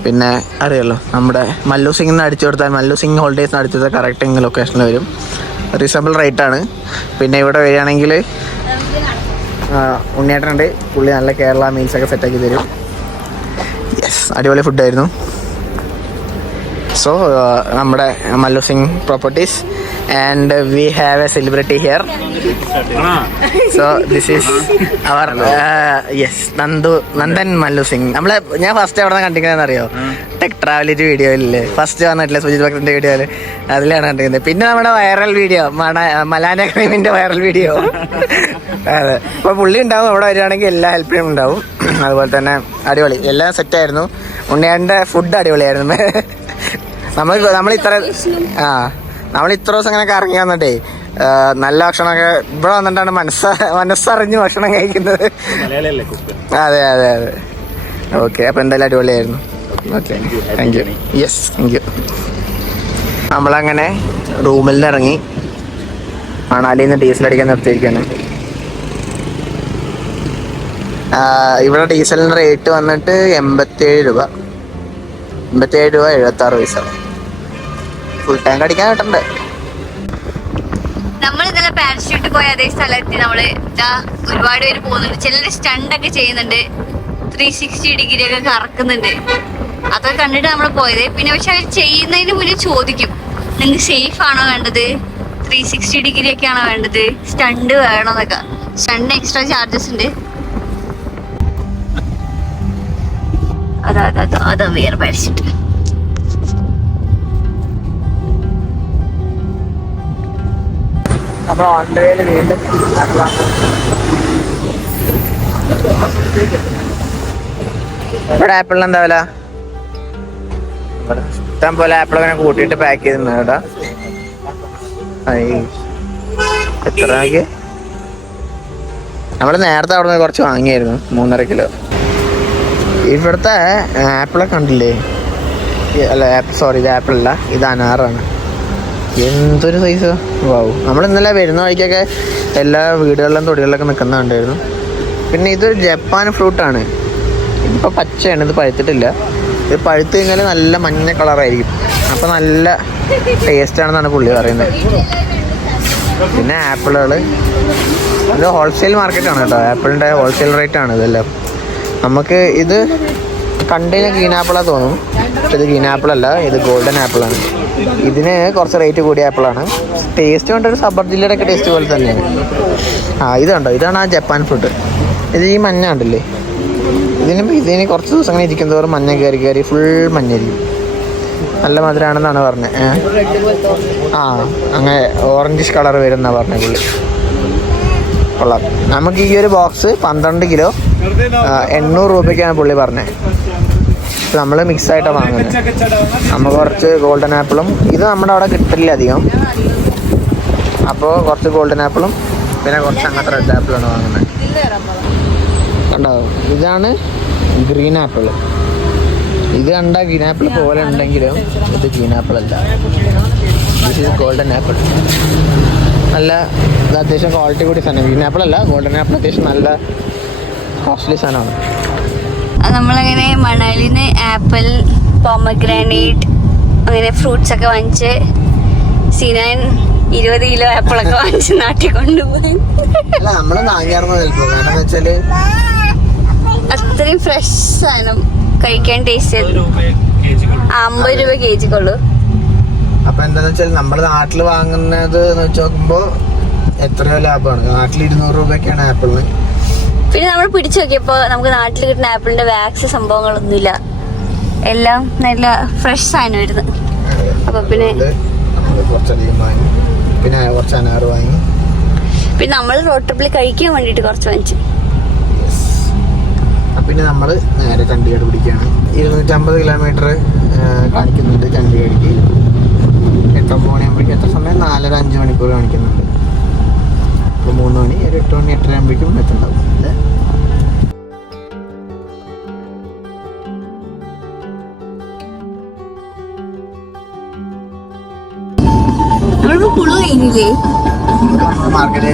പിന്നെ അറിയാമല്ലോ, നമ്മുടെ മല്ലു സിംഗിന് അടിച്ചു കൊടുത്താൽ മല്ലു സിംഗ് ഹോളിഡേയ്സിന് അടിച്ചു കൊടുത്താൽ കറക്റ്റ് ലൊക്കേഷനിൽ വരും. റീസണബിൾ റേറ്റാണ്. പിന്നെ ഇവിടെ വരികയാണെങ്കിൽ ഉണ്ണിയേട്ടനുണ്ട്, പുള്ളി നല്ല കേരള മീൽസൊക്കെ സെറ്റാക്കി തരും. യെസ്, അടിപൊളി ഫുഡായിരുന്നു. സോ നമ്മുടെ Mallu Singh properties and we have a celebrity here. So this is our yes Nandan Mallu Singh. ഞാൻ ഫസ്റ്റ് എവിടെ നിന്ന് കണ്ടിരിക്കുന്നതെന്ന് അറിയോ? ടെക് ട്രാവലിറ്റി വീഡിയോയില്ലേ ഫസ്റ്റ് വന്നിട്ടില്ല, സുജിത് ഭക്തന്റെ വീഡിയോയില്, അതിലാണ് കണ്ടിരിക്കുന്നത്. പിന്നെ നമ്മുടെ വൈറൽ വീഡിയോ മലാന ക്രൈമിന്റെ വൈറൽ വീഡിയോ. അതെ, അപ്പൊ പുള്ളി ഉണ്ടാവും അവിടെ വരികയാണെങ്കിൽ എല്ലാ ഹെൽപ്പിനും ഉണ്ടാവും. അതുപോലെ തന്നെ അടിപൊളി, എല്ലാം സെറ്റായിരുന്നു. ഉണ്ണിയാന്റെ ഫുഡ് അടിപൊളിയായിരുന്നു. നമ്മൾ ഇത്ര ദിവസം അങ്ങനെ കറങ്ങി വന്നിട്ടേ നല്ല ഭക്ഷണമൊക്കെ ഇവിടെ വന്നിട്ടാണ് മനസ്സറിഞ്ഞ് ഭക്ഷണം കഴിക്കുന്നത്. അതെ അതെ അതെ. ഓക്കെ, അപ്പോൾ എന്തായാലും അടിപൊളിയായിരുന്നു. Okay, thank you. Yes, thank you. നമ്മളങ്ങനെ റൂമിൽ നിന്ന് ഇറങ്ങി മണാലിയിൽ നിന്ന് ഡീസൽ അടിക്കാൻ നിർത്തിയിരിക്കുകയാണ്. ഇവിടെ ഡീസലിന് റേറ്റ് വന്നിട്ട് 87 രൂപ 76 പൈസ. ഫുൾ ടാങ്ക് അടിക്കാൻ കിട്ടണ്ടേ. നമ്മൾ ഇന്നലെ പാരഷൂട്ട് പോയ അതേ സ്ഥലത്ത് നമ്മള് ഒരുപാട് പേര് പോകുന്നുണ്ട്. ചിലര് സ്റ്റണ്ടൊക്കെ ചെയ്യുന്നുണ്ട്, 360 ഡിഗ്രി ഒക്കെ കറക്കുന്നുണ്ട്. അതൊക്കെ കണ്ടിട്ട് നമ്മൾ പോയത്. പിന്നെ പക്ഷെ അവർ ചെയ്യുന്നതിന് മുന്നേ ചോദിക്കും, നിങ്ങൾക്ക് സേഫ് ആണോ വേണ്ടത്, 360 ഡിഗ്രി ഒക്കെ ആണോ വേണ്ടത്, സ്റ്റണ്ട് വേണോ എന്നൊക്കെ. സ്റ്റണ്ട് എക്സ്ട്രാ ചാർജസ് ഉണ്ട്. അതാ വേറെ പാരഷൂട്ട്. അപ്പോൾ ഓൺലൈനിൽ വീണ്ടും ഇവിടെ ആപ്പിളിന് എന്താ വില? ഇഷ്ടം പോലെ ആപ്പിൾ അങ്ങനെ കൂട്ടിയിട്ട് പാക്ക് ചെയ്തിട്ടുണ്ട് കേട്ടോ. എത്ര ആക്കി? നമ്മൾ നേരത്തെ അവിടെ നിന്ന് കുറച്ച് വാങ്ങിയായിരുന്നു, 3.5 കിലോ. ഇവിടുത്തെ ആപ്പിളൊക്കെ കണ്ടില്ലേ? അല്ല സോറി, ഇത് ആപ്പിളല്ല, ഇത് അനാറാണ്. എന്തൊരു സൈസ്! വാവ്. നമ്മൾ ഇന്നലെ വരുന്ന വഴിക്കൊക്കെ എല്ലാ വീടുകളിലും തൊടികളിലൊക്കെ നിൽക്കുന്ന കണ്ടായിരുന്നു. പിന്നെ ഇതൊരു ജപ്പാൻ ഫ്രൂട്ടാണ്. ഇതിപ്പോൾ പച്ചയാണ്, ഇത് പഴുത്തിട്ടില്ല. ഇത് പഴുത്ത് കഴിഞ്ഞാൽ നല്ല മഞ്ഞ കളറായിരിക്കും. അപ്പോൾ നല്ല ടേസ്റ്റാണെന്നാണ് പുള്ളി പറയുന്നത്. പിന്നെ ആപ്പിളുകൾ, ഇത് ഹോൾസെയിൽ മാർക്കറ്റാണ് കേട്ടോ. ആപ്പിളിൻ്റെ ഹോൾസെയിൽ റേറ്റാണ് ഇതെല്ലാം. നമുക്ക് ഇത് കണ്ടതിന് ഗ്രീൻ ആപ്പിളാണ് തോന്നും, പക്ഷെ ഇത് ഗ്രീൻ ആപ്പിളല്ല, ഇത് ഗോൾഡൻ ആപ്പിളാണ്. ഇതിന് കുറച്ച് റേറ്റ് കൂടിയ ആപ്പിളാണ്. ടേസ്റ്റ് കൊണ്ടൊരു സബർ ജില്ലയുടെ ഒക്കെ ടേസ്റ്റ് പോലെ തന്നെയാണ്. ഇത് കണ്ടോ, ഇതാണ് ആ ജപ്പാൻ ഫ്രൂട്ട്. ഇത് ഈ മഞ്ഞ ഉണ്ടല്ലേ, ഇതിന് കുറച്ച് ദിവസം അങ്ങനെ ഇരിക്കും തോറും മഞ്ഞ കയറി ഫുൾ മഞ്ഞായിരിക്കും. നല്ല മധുരമാണെന്നാണ് പറഞ്ഞത്. അങ്ങനെ ഓറഞ്ചിഷ് കളർ വരുമെന്നാണ് പറഞ്ഞത് പുള്ളി. കൊള്ളാം. നമുക്ക് ഈ ഒരു ബോക്സ് 12 കിലോ 800 രൂപയ്ക്കാണ് പുള്ളി പറഞ്ഞത്. നമ്മൾ മിക്സ് ആയിട്ടാണ് വാങ്ങുന്നത്. നമ്മൾ കുറച്ച് ഗോൾഡൻ ആപ്പിളും, ഇത് നമ്മുടെ അവിടെ കിട്ടില്ല അധികം, അപ്പോൾ കുറച്ച് ഗോൾഡൻ ആപ്പിളും പിന്നെ കുറച്ച് അങ്ങനത്തെ റെഡ് ആപ്പിളാണ് വാങ്ങുന്നത്. കണ്ടാവും, ഇതാണ് ഗ്രീൻ ആപ്പിൾ. ഇത് കണ്ട ഗ്രീൻ ആപ്പിൾ പോലെ ഉണ്ടെങ്കിലും ഇത് ഗ്രീൻ ആപ്പിൾ അല്ല, ഇത് ഗോൾഡൻ ആപ്പിൾ. നല്ല ഇത് അത്യാവശ്യം ക്വാളിറ്റി കൂടി സാധനം. ഗ്രീൻ ആപ്പിൾ അല്ല, ഗോൾഡൻ ആപ്പിൾ അത്യാവശ്യം നല്ല കോസ്റ്റ്ലി സാധനമാണ്. നമ്മളങ്ങനെ മണാലിന്ന് ആപ്പിൾ, പോമഗ്രാനേറ്റ് അങ്ങനെ ഫ്രൂട്ട്സ് ഒക്കെ വാങ്ങിച്ച് സിനാൻ 20 കിലോ ആപ്പിളൊക്കെ വാങ്ങിച്ച് നാട്ടിൽ കൊണ്ടുപോയി. അത്രയും ഫ്രഷ് സാധനം കഴിക്കാൻ ടേസ്റ്റ് 50 രൂപ കേജിക്കുള്ളൂ. അപ്പൊ എന്താന്ന് വെച്ചാൽ നമ്മുടെ നാട്ടിൽ വാങ്ങുന്നത് വെച്ച് നോക്കുമ്പോ എത്രയോ ലാഭമാണ്. നാട്ടിൽ 200 രൂപയ്ക്കാണ് ആപ്പിളിന്. പിന്നെ നമ്മൾ പിടിച്ചു നോക്കിയപ്പോ നമുക്ക് നാട്ടിൽ കിട്ടുന്ന ആപ്പിളിന്റെ വാക്സ് സംഭവങ്ങളൊന്നുമില്ല, എല്ലാം നല്ല ഫ്രഷ് സാധനം വരുന്നത്. അപ്പൊ പിന്നെ കുറച്ചധികം വാങ്ങി, പിന്നെ കുറച്ച് അനാറ് വാങ്ങി, പിന്നെ നമ്മൾ റോഡ് ട്രിപ്പിൽ കഴിക്കാൻ വേണ്ടിട്ട് കുറച്ച് വാങ്ങിച്ചു. പിന്നെ നമ്മൾ നേരെ ചണ്ഡീഗഡ് പിടിക്കുകയാണ്. 250 കിലോമീറ്റർ കാണിക്കുന്നുണ്ട് ചണ്ഡീഗഡിക്ക്. 8-9 മണിയാകുമ്പോഴേക്കും, എത്ര സമയം? 4-5 മണിക്കൂർ കാണിക്കുന്നുണ്ട്. ഇപ്പോൾ 3 മണി, ഒരു 8 മണി 8:30 ആകുമ്പോഴേക്കും എത്തുണ്ടാവും. നമ്മളിപ്പോ കുളു കഴിഞ്ഞില്ലേ? മാർക്കറ്റ്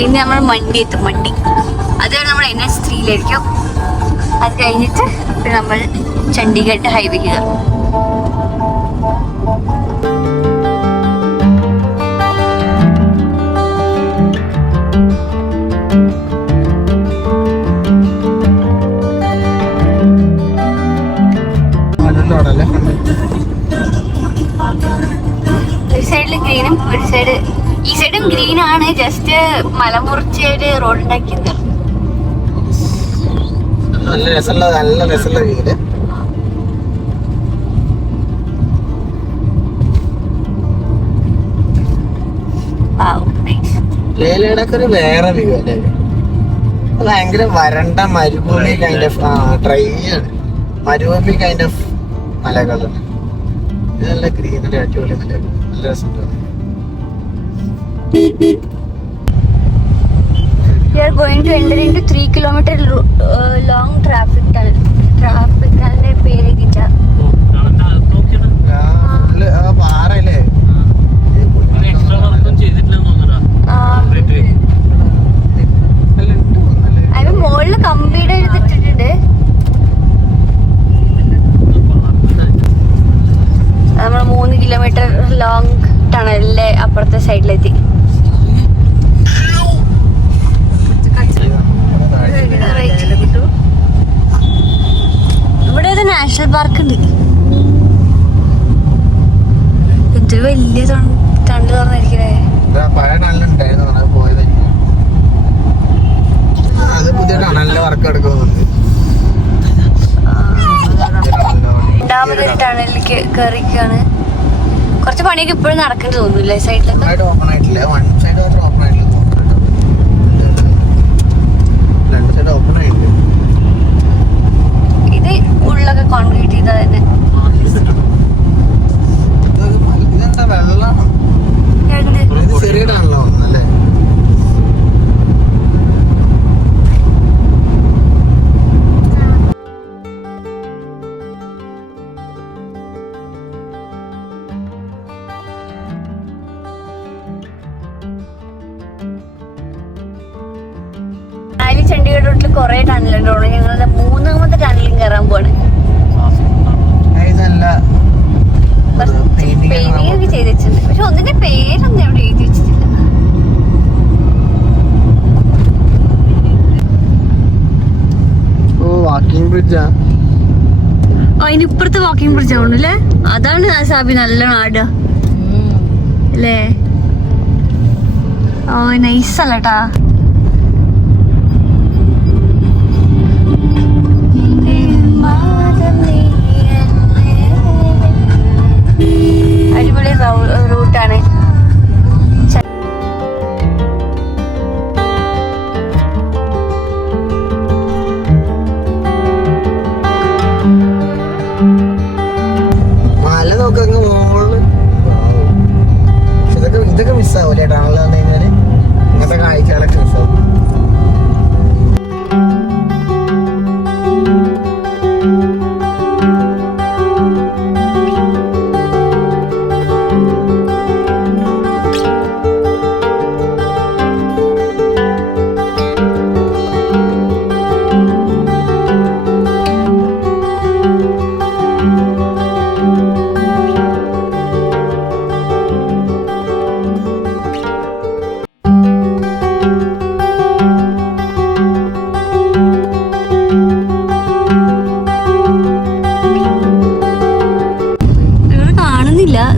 ഇനി നമ്മൾ മണ്ടി എത്തും. മണ്ടി അതാണ് നമ്മൾ NH3 അത് കഴിഞ്ഞിട്ട് നമ്മൾ ചണ്ഡീഗഡ് ഹൈവേ കയറും. ഒരു സൈഡില് ഗ്രീനും ഒരു സൈഡ് ഈ സൈഡും ഗ്രീൻ ആണ്. ജസ്റ്റ് മലമുറിച്ച് ഒരു റോഡ് ഉണ്ടാക്കിയത്. നല്ല രസമുള്ള വീട്. ലേലയുടെയൊക്കെ ഒരു വേറെ വ്യൂ അല്ലേ? ഭയങ്കര വരണ്ട മരുഭൂമി കൈൻഡ് ഓഫ് ഡ്രൈ ആണ്. മരുഭൂമി കൈൻഡ് ഓഫ് മലകളാണ്. ഇത് നല്ല ഗ്രീനറി അടിപൊളി മലകൾ. നല്ല രസമുണ്ട്. We are going to enter into 3 kilometer long traffic tunnel. Traffic tunnel പേര് കിട്ടാ. പാറല്ലേ? അതിന് മുകളില് കമ്പിയുടെ എടുത്തിട്ടുണ്ട്. നമ്മൾ 3 കിലോമീറ്റർ ലോങ് ടണലിലെ അപ്പുറത്തെ സൈഡിലെത്തി. ഇവിടെ ഒരു നാഷണൽ പാർക്ക് ഉണ്ട്. എന്തൊരു വലിയ ടണൽ തുറന്നിരിക്കണേ. പഴയ ടണലുണ്ടായിരുന്നു, അത് പുതിയ ടണലിന്റെ വർക്ക് എടുക്കുന്നുണ്ട്. രണ്ടാമതൊരു ടണലിലേക്ക് കയറിക്കാണ്. കുറച്ച് പണിയൊക്കെ ഇപ്പോഴും നടക്കേണ്ടി തോന്നുന്നില്ലേ സൈഡിലൊക്കെ? ഓപ്പൺ ആയിട്ടില്ല. വൺ സൈഡ് മാത്രം ഓപ്പൺ ആയിട്ടില്ല. രണ്ട് സൈഡ് ഓപ്പൺ ആയിട്ടുണ്ട്. ഇത് ഉള്ളൊക്കെ കോൺക്രീറ്റ് ചെയ്താൽ തന്നെ. ഇതെന്താ വെള്ളമാണോ? ഇത് ചെറിയ ടണലോ ഒന്നല്ലേ? ചണ്ഡീഗഡ് റൂട്ടിൽ കുറെ ടണലുണ്ട്. ഞങ്ങളുടെ 3ാമത്തെ ടണലും കയറാൻ പോവാണ്. പെയിന്റിംഗ് ഒക്കെ ചെയ്ത് വെച്ചിട്ടുണ്ട്. പക്ഷെ ഒന്നിന്റെ പേരൊന്നും എവിടെ എഴുതി വെച്ചിട്ടില്ല. വാക്കിംഗ് ബ്രിഡ്ജാ. അതിനിപ്പുറത്ത് വാക്കിംഗ് ബ്രിഡ്ജ് ആവണല്ലേ? അതാണ് ആ സാബി നല്ല നാട് അല്ലേ? ഓ നൈസ് അല്ലട്ടാ. അടിപൊളി റൂട്ടാണ്. മല നോക്കങ്ങ് മോള്. ഇതൊക്കെ മിസ്സാവൂലേ ടണൽ വന്നു കഴിഞ്ഞാല്? ഇങ്ങനത്തെ കാഴ്ചകളൊക്കെ മിസ്സാവും.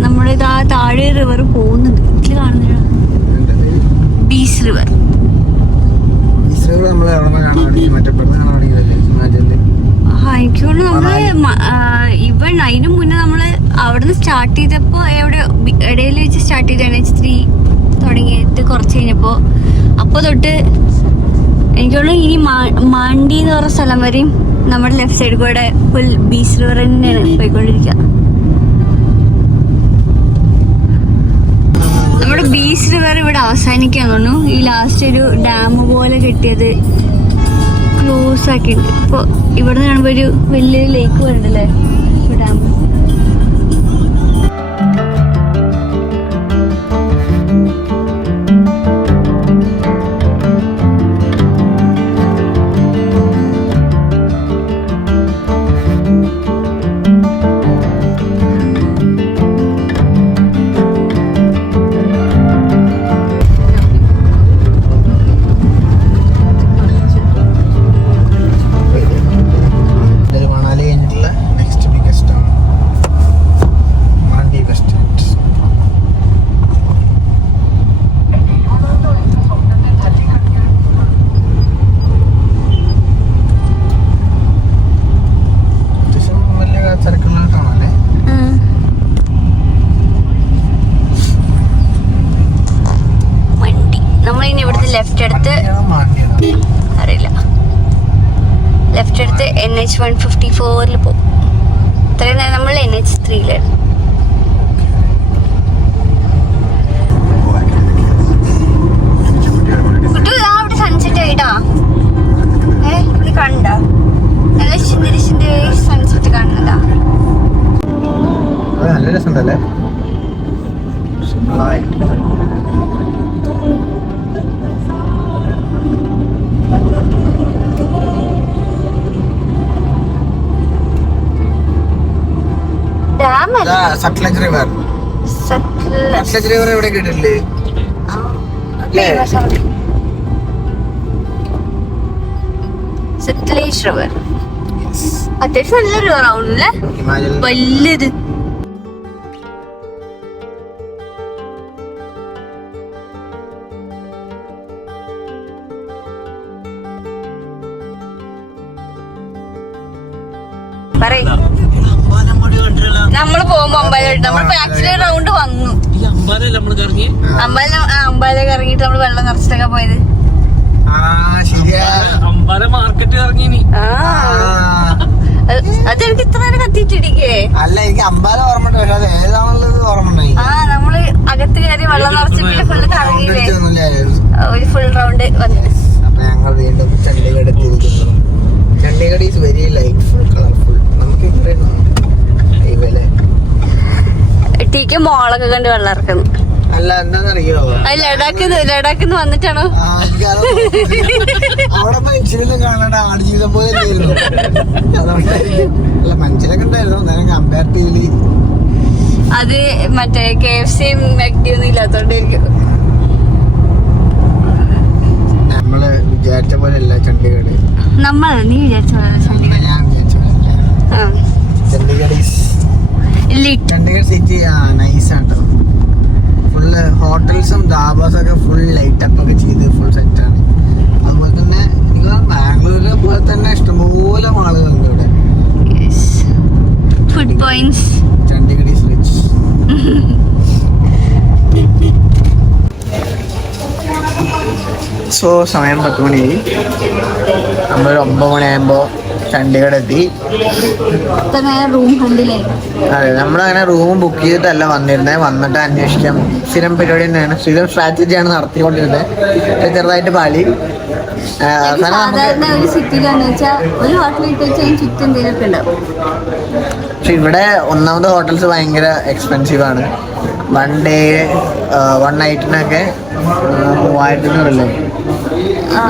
നമ്മുടെ താഴെ റിവർ പോകുന്നുണ്ട്. ഇതില് കാണുന്നില്ല. Beach river. എനിക്ക് തോന്നുന്നു നമ്മള് ഇവൻ അതിനു മുന്നേ നമ്മള് അവിടുന്ന് സ്റ്റാർട്ട് ചെയ്തപ്പോ എവിടെ ഇടയിൽ വെച്ച് സ്റ്റാർട്ട് ചെയ്ത NH3 തുടങ്ങിയിട്ട് കുറച്ച് കഴിഞ്ഞപ്പോ അപ്പൊ തൊട്ട് എനിക്ക് തോന്നുന്നു ഇനി മാണ്ടി എന്ന് പറഞ്ഞ സ്ഥലം വരെയും നമ്മുടെ ലെഫ്റ്റ് സൈഡിൽ കൂടെ ഫുൾ ബീച്ച് റിവർ തന്നെയാണ് പോയിക്കൊണ്ടിരിക്കുക. നമ്മുടെ ബീച്ച് റിവർ ഇവിടെ അവസാനിക്കാൻ തോന്നുന്നു. ഈ ലാസ്റ്റ് ഒരു ഡാം പോലെ കെട്ടിയത് ക്ലോസ് ആക്കിയിട്ടുണ്ട്. ഇപ്പൊ ഇവിടെ നിന്ന് കാണുമ്പോ ഒരു വലിയൊരു ലേക്ക് വരുന്നുണ്ടല്ലേ ഡാം. NH154 പോകും. ഇത്രയും നേരം നമ്മൾ NH3 അവിടെ സൺസെറ്റ് ആയിട്ടാ. ഇത് കണ്ട നല്ല ചിന്തിരിച്ചിന്റെ സൺസെറ്റ് കാണുന്നതാ. നല്ല രസമുണ്ടല്ലേ. സത്ലജ് റിവർ. സത്ലജ് റിവർ എവിടെ കേട്ടിട്ടില്ലേ? സത്ലേജ് റിവർ അത്യാവശ്യം നല്ല റിവർ ആവുന്നല്ലേ, വലുത്. നമ്മള് പോകുമ്പോ അമ്പലം നമ്മൾ ആക്ച്വലി റൗണ്ട് വന്നു. അമ്പലം കറങ്ങിട്ട് നമ്മള് വെള്ളം നിറച്ചിട്ടൊക്കെ പോയത്. മാർക്കറ്റ് ഇറങ്ങി. അതെനിക്ക് ഇത്ര നേരം കത്തിയിട്ടിരിക്കേ. അല്ല, എനിക്ക് അമ്പലം ഓർമ്മ, പക്ഷെ അത് ഏതാണുള്ളത് ഓർമ്മ. നമ്മള് അകത്ത് കയറി വെള്ളം നിറച്ച് പിന്നെ ഫുള്ള് കറങ്ങിയില്ലേ, ഒരു ഫുൾ റൗണ്ട് വന്നു. അപ്പൊ ഞങ്ങൾ വീണ്ടും ചണ്ഡീഗഡ് എത്തിയിരിക്കുന്നു. Chandigarh is very lightful, colourful. നമുക്ക് ഇവലെ ടീക്ക് മോളൊക്കെ കണ്ട് വെള്ളം ഇറക്കുന്നു. അല്ല, എന്താന്നറിയോ, ലഡാക്കിന്ന് വന്നിട്ടാണോ? അവിടെ മനുഷ്യരൊന്നും കാണാണ്ട് ആടുജീവിതം പോലെ അല്ലായിരുന്നു. അതുകൊണ്ടായിരിക്കും. അല്ല, മനുഷ്യരൊക്കെ ഉണ്ടായിരുന്നു, നേരം കമ്പാരിറ്റീവ്ലി. അത് മറ്റേ KFC McD ഒന്നും ഇല്ലാത്തോണ്ടായിരിക്കും. നമ്മള് വിചാരിച്ച പോലെ അല്ല ചണ്ഡീഗഡ്. നീ വിചാരിച്ച പോലെ ഞാൻ വിചാരിച്ച പോലെ ചണ്ഡീഗഡ് സിറ്റി നൈസാട്ടോ. ഫുള്ള് ഹോട്ടൽസും ധാബാസൊക്കെ ഫുൾ ലൈറ്റപ്പ് ഒക്കെ ചെയ്ത് ഫുൾ സെറ്റാണ്. അതുപോലെ തന്നെ എനിക്ക് ബാംഗ്ലൂരിലെ പോലെ തന്നെ ഇഷ്ടംപോലെ മാളുകളുണ്ട് ഇവിടെ. Food points. Chandigarh is rich. So സമയം 10 മണിയായി. നമ്മളൊരു 9 മണിയാകുമ്പോൾ ചണ്ഡീഗഡ് എത്തി. റൂം കണ്ടില്ലേ? അതെ, നമ്മളങ്ങനെ റൂം ബുക്ക് ചെയ്തിട്ടല്ല വന്നിരുന്നത്. വന്നിട്ട് അന്വേഷിക്കാം. സ്ഥിരം പരിപാടി തന്നെയാണ്, സ്ഥിരം സ്ട്രാറ്റജിയാണ് നടത്തിക്കൊണ്ടിരുന്നത്. ചെറുതായിട്ട് പാളി. സാധാരണ ഒരു സിറ്റിയിലാന്ന് വെച്ചാൽ ഒരു ഹോട്ടലിൽ വെച്ചാൽ ചുറ്റും എന്തെങ്കിലുമൊക്കെ ഉണ്ടാവും. പക്ഷെ ഇവിടെ ഒന്നാമത് ഹോട്ടൽസ് ഭയങ്കര എക്സ്പെൻസീവ് ആണ്. 1 ഡേ 1 നൈറ്റിനൊക്കെ 3000 ആ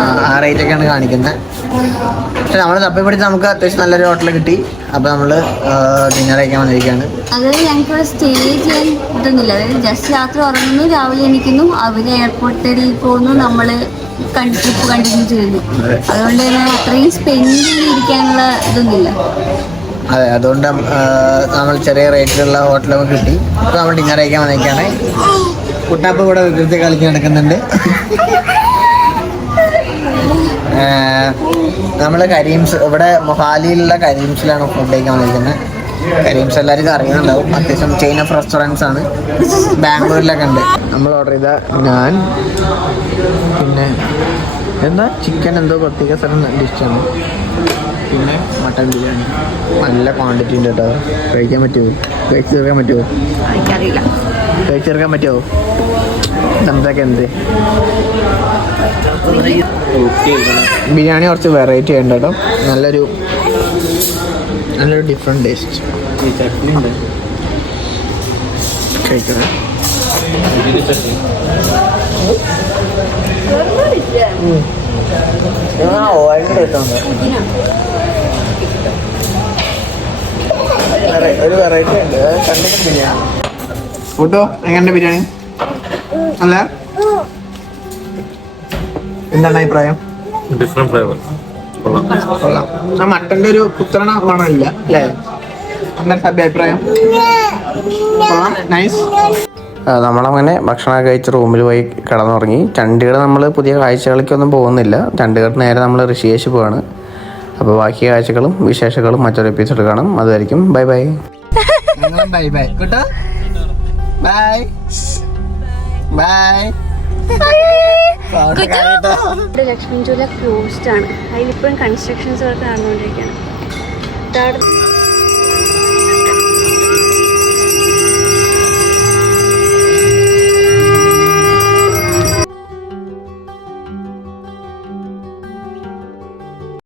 റേറ്റൊക്കെയാണ് കാണിക്കുന്നത്. പക്ഷെ നമ്മൾ തപ്പിപ്പിടിച്ച് നമുക്ക് അത്യാവശ്യം നല്ലൊരു ഹോട്ടൽ കിട്ടി. അപ്പോൾ നമ്മൾ ഡിന്നർ കഴിക്കാൻ വന്നിരിക്കുകയാണ്. അതായത് ഞങ്ങൾക്ക് സ്റ്റേ ചെയ്യാൻ ഇതൊന്നുമില്ല. അതായത് ജസ്റ്റ് രാത്രി ഉറങ്ങുന്നു, രാവിലെ എണീക്കുന്നു, അവര് എയർപോർട്ടിൽ പോകുന്നു, നമ്മള് ട്രിപ്പ് കണ്ടിന്യൂ ചെയ്യുന്നു. അതുകൊണ്ട് തന്നെ അത്രയും സ്പെൻഡ് ചെയ്തിരിക്കാനുള്ള ഇതൊന്നുമില്ല. അതെ, അതുകൊണ്ട് നമ്മൾ ചെറിയ റേറ്റിലുള്ള ഹോട്ടലൊക്കെ കിട്ടി. അപ്പോൾ നമ്മൾ ഡിന്നർ കഴിക്കാൻ വന്നിരിക്കുകയാണ്. കുട്ടാപ്പ് കൂടെ വികൃതി കളിച്ച് നടക്കുന്നുണ്ട്. നമ്മൾ കരീംസ്, ഇവിടെ മൊഹാലിയിലുള്ള കരീംസിലാണ് ഫുഡ് കഴിക്കാൻ വന്നിരിക്കുന്നത്. കരീംസ് എല്ലാവർക്കും അറിയുന്നുണ്ടാവും, അത്യാവശ്യം ചെയിൻ ഓഫ് റെസ്റ്റോറൻറ്റ്സ് ആണ്, ബാംഗ്ലൂരിലൊക്കെ ഉണ്ട്. നമ്മൾ ഓർഡർ ചെയ്ത ഞാൻ പിന്നെ എന്താ ചിക്കൻ എന്തോ പ്രത്യേക സ്ഥലം ഡിഷാണ്. പിന്നെ മട്ടൻ ബിരിയാണി നല്ല ക്വാണ്ടിറ്റി ഉണ്ട് കേട്ടോ. കഴിക്കാൻ പറ്റുമോ? കഴിച്ചു തീർക്കാൻ പറ്റുമോ? എനിക്കറിയില്ല. കഴിച്ചു തീർക്കാൻ പറ്റുമോ? സംസാരിക്കാൻ എന്ത് ബിരിയാണി കുറച്ച് വെറൈറ്റി ഉണ്ട് കേട്ടോ. നല്ലൊരു ഡിഫറെൻറ്റ് ടേസ്റ്റ്. ചട്നി ഉണ്ട്, കഴിക്കണേ. ഒരു വെറൈറ്റി ഉണ്ട്. കണ്ടിട്ട് ബിരിയാണി ഫുഡോ എങ്ങനെ ബിരിയാണി അല്ല? എന്താണ് അഭിപ്രായം? Different flavour. കൊള്ളാം. ആ മട്ടന്റെ ഒരു കുത്തണ മണമില്ല അല്ലേ? എന്താ അഭിപ്രായം? നൈസ്. നമ്മളങ്ങനെ ഭക്ഷണമൊക്കെ കഴിച്ച് റൂമിൽ പോയി കിടന്നുറങ്ങി. ചണ്ഡീഗഡ് നമ്മൾ പുതിയ കാഴ്ചകൾക്കൊന്നും പോകുന്നില്ല. ചണ്ഡീഗഡ് നേരെ നമ്മൾ ഋഷികേശ് പോവാണ്. അപ്പോൾ ബാക്കി കാഴ്ചകളും വിശേഷങ്ങളും മറ്റൊരു എപ്പിസോഡ് കാണാം. അതുവരെയും ബൈ ബൈ. ബൈ ബൈ കേട്ടോ. Bye bye. ലക്ഷ്മി ജ്വല്ല ക്ലോസ്ഡ് ആണ്. അതിലിപ്പോഴും കൺസ്ട്രക്ഷൻസ് വർക്ക് നടന്നുകൊണ്ടിരിക്കുകയാണ്. എന്നിട്ട് അവിടെ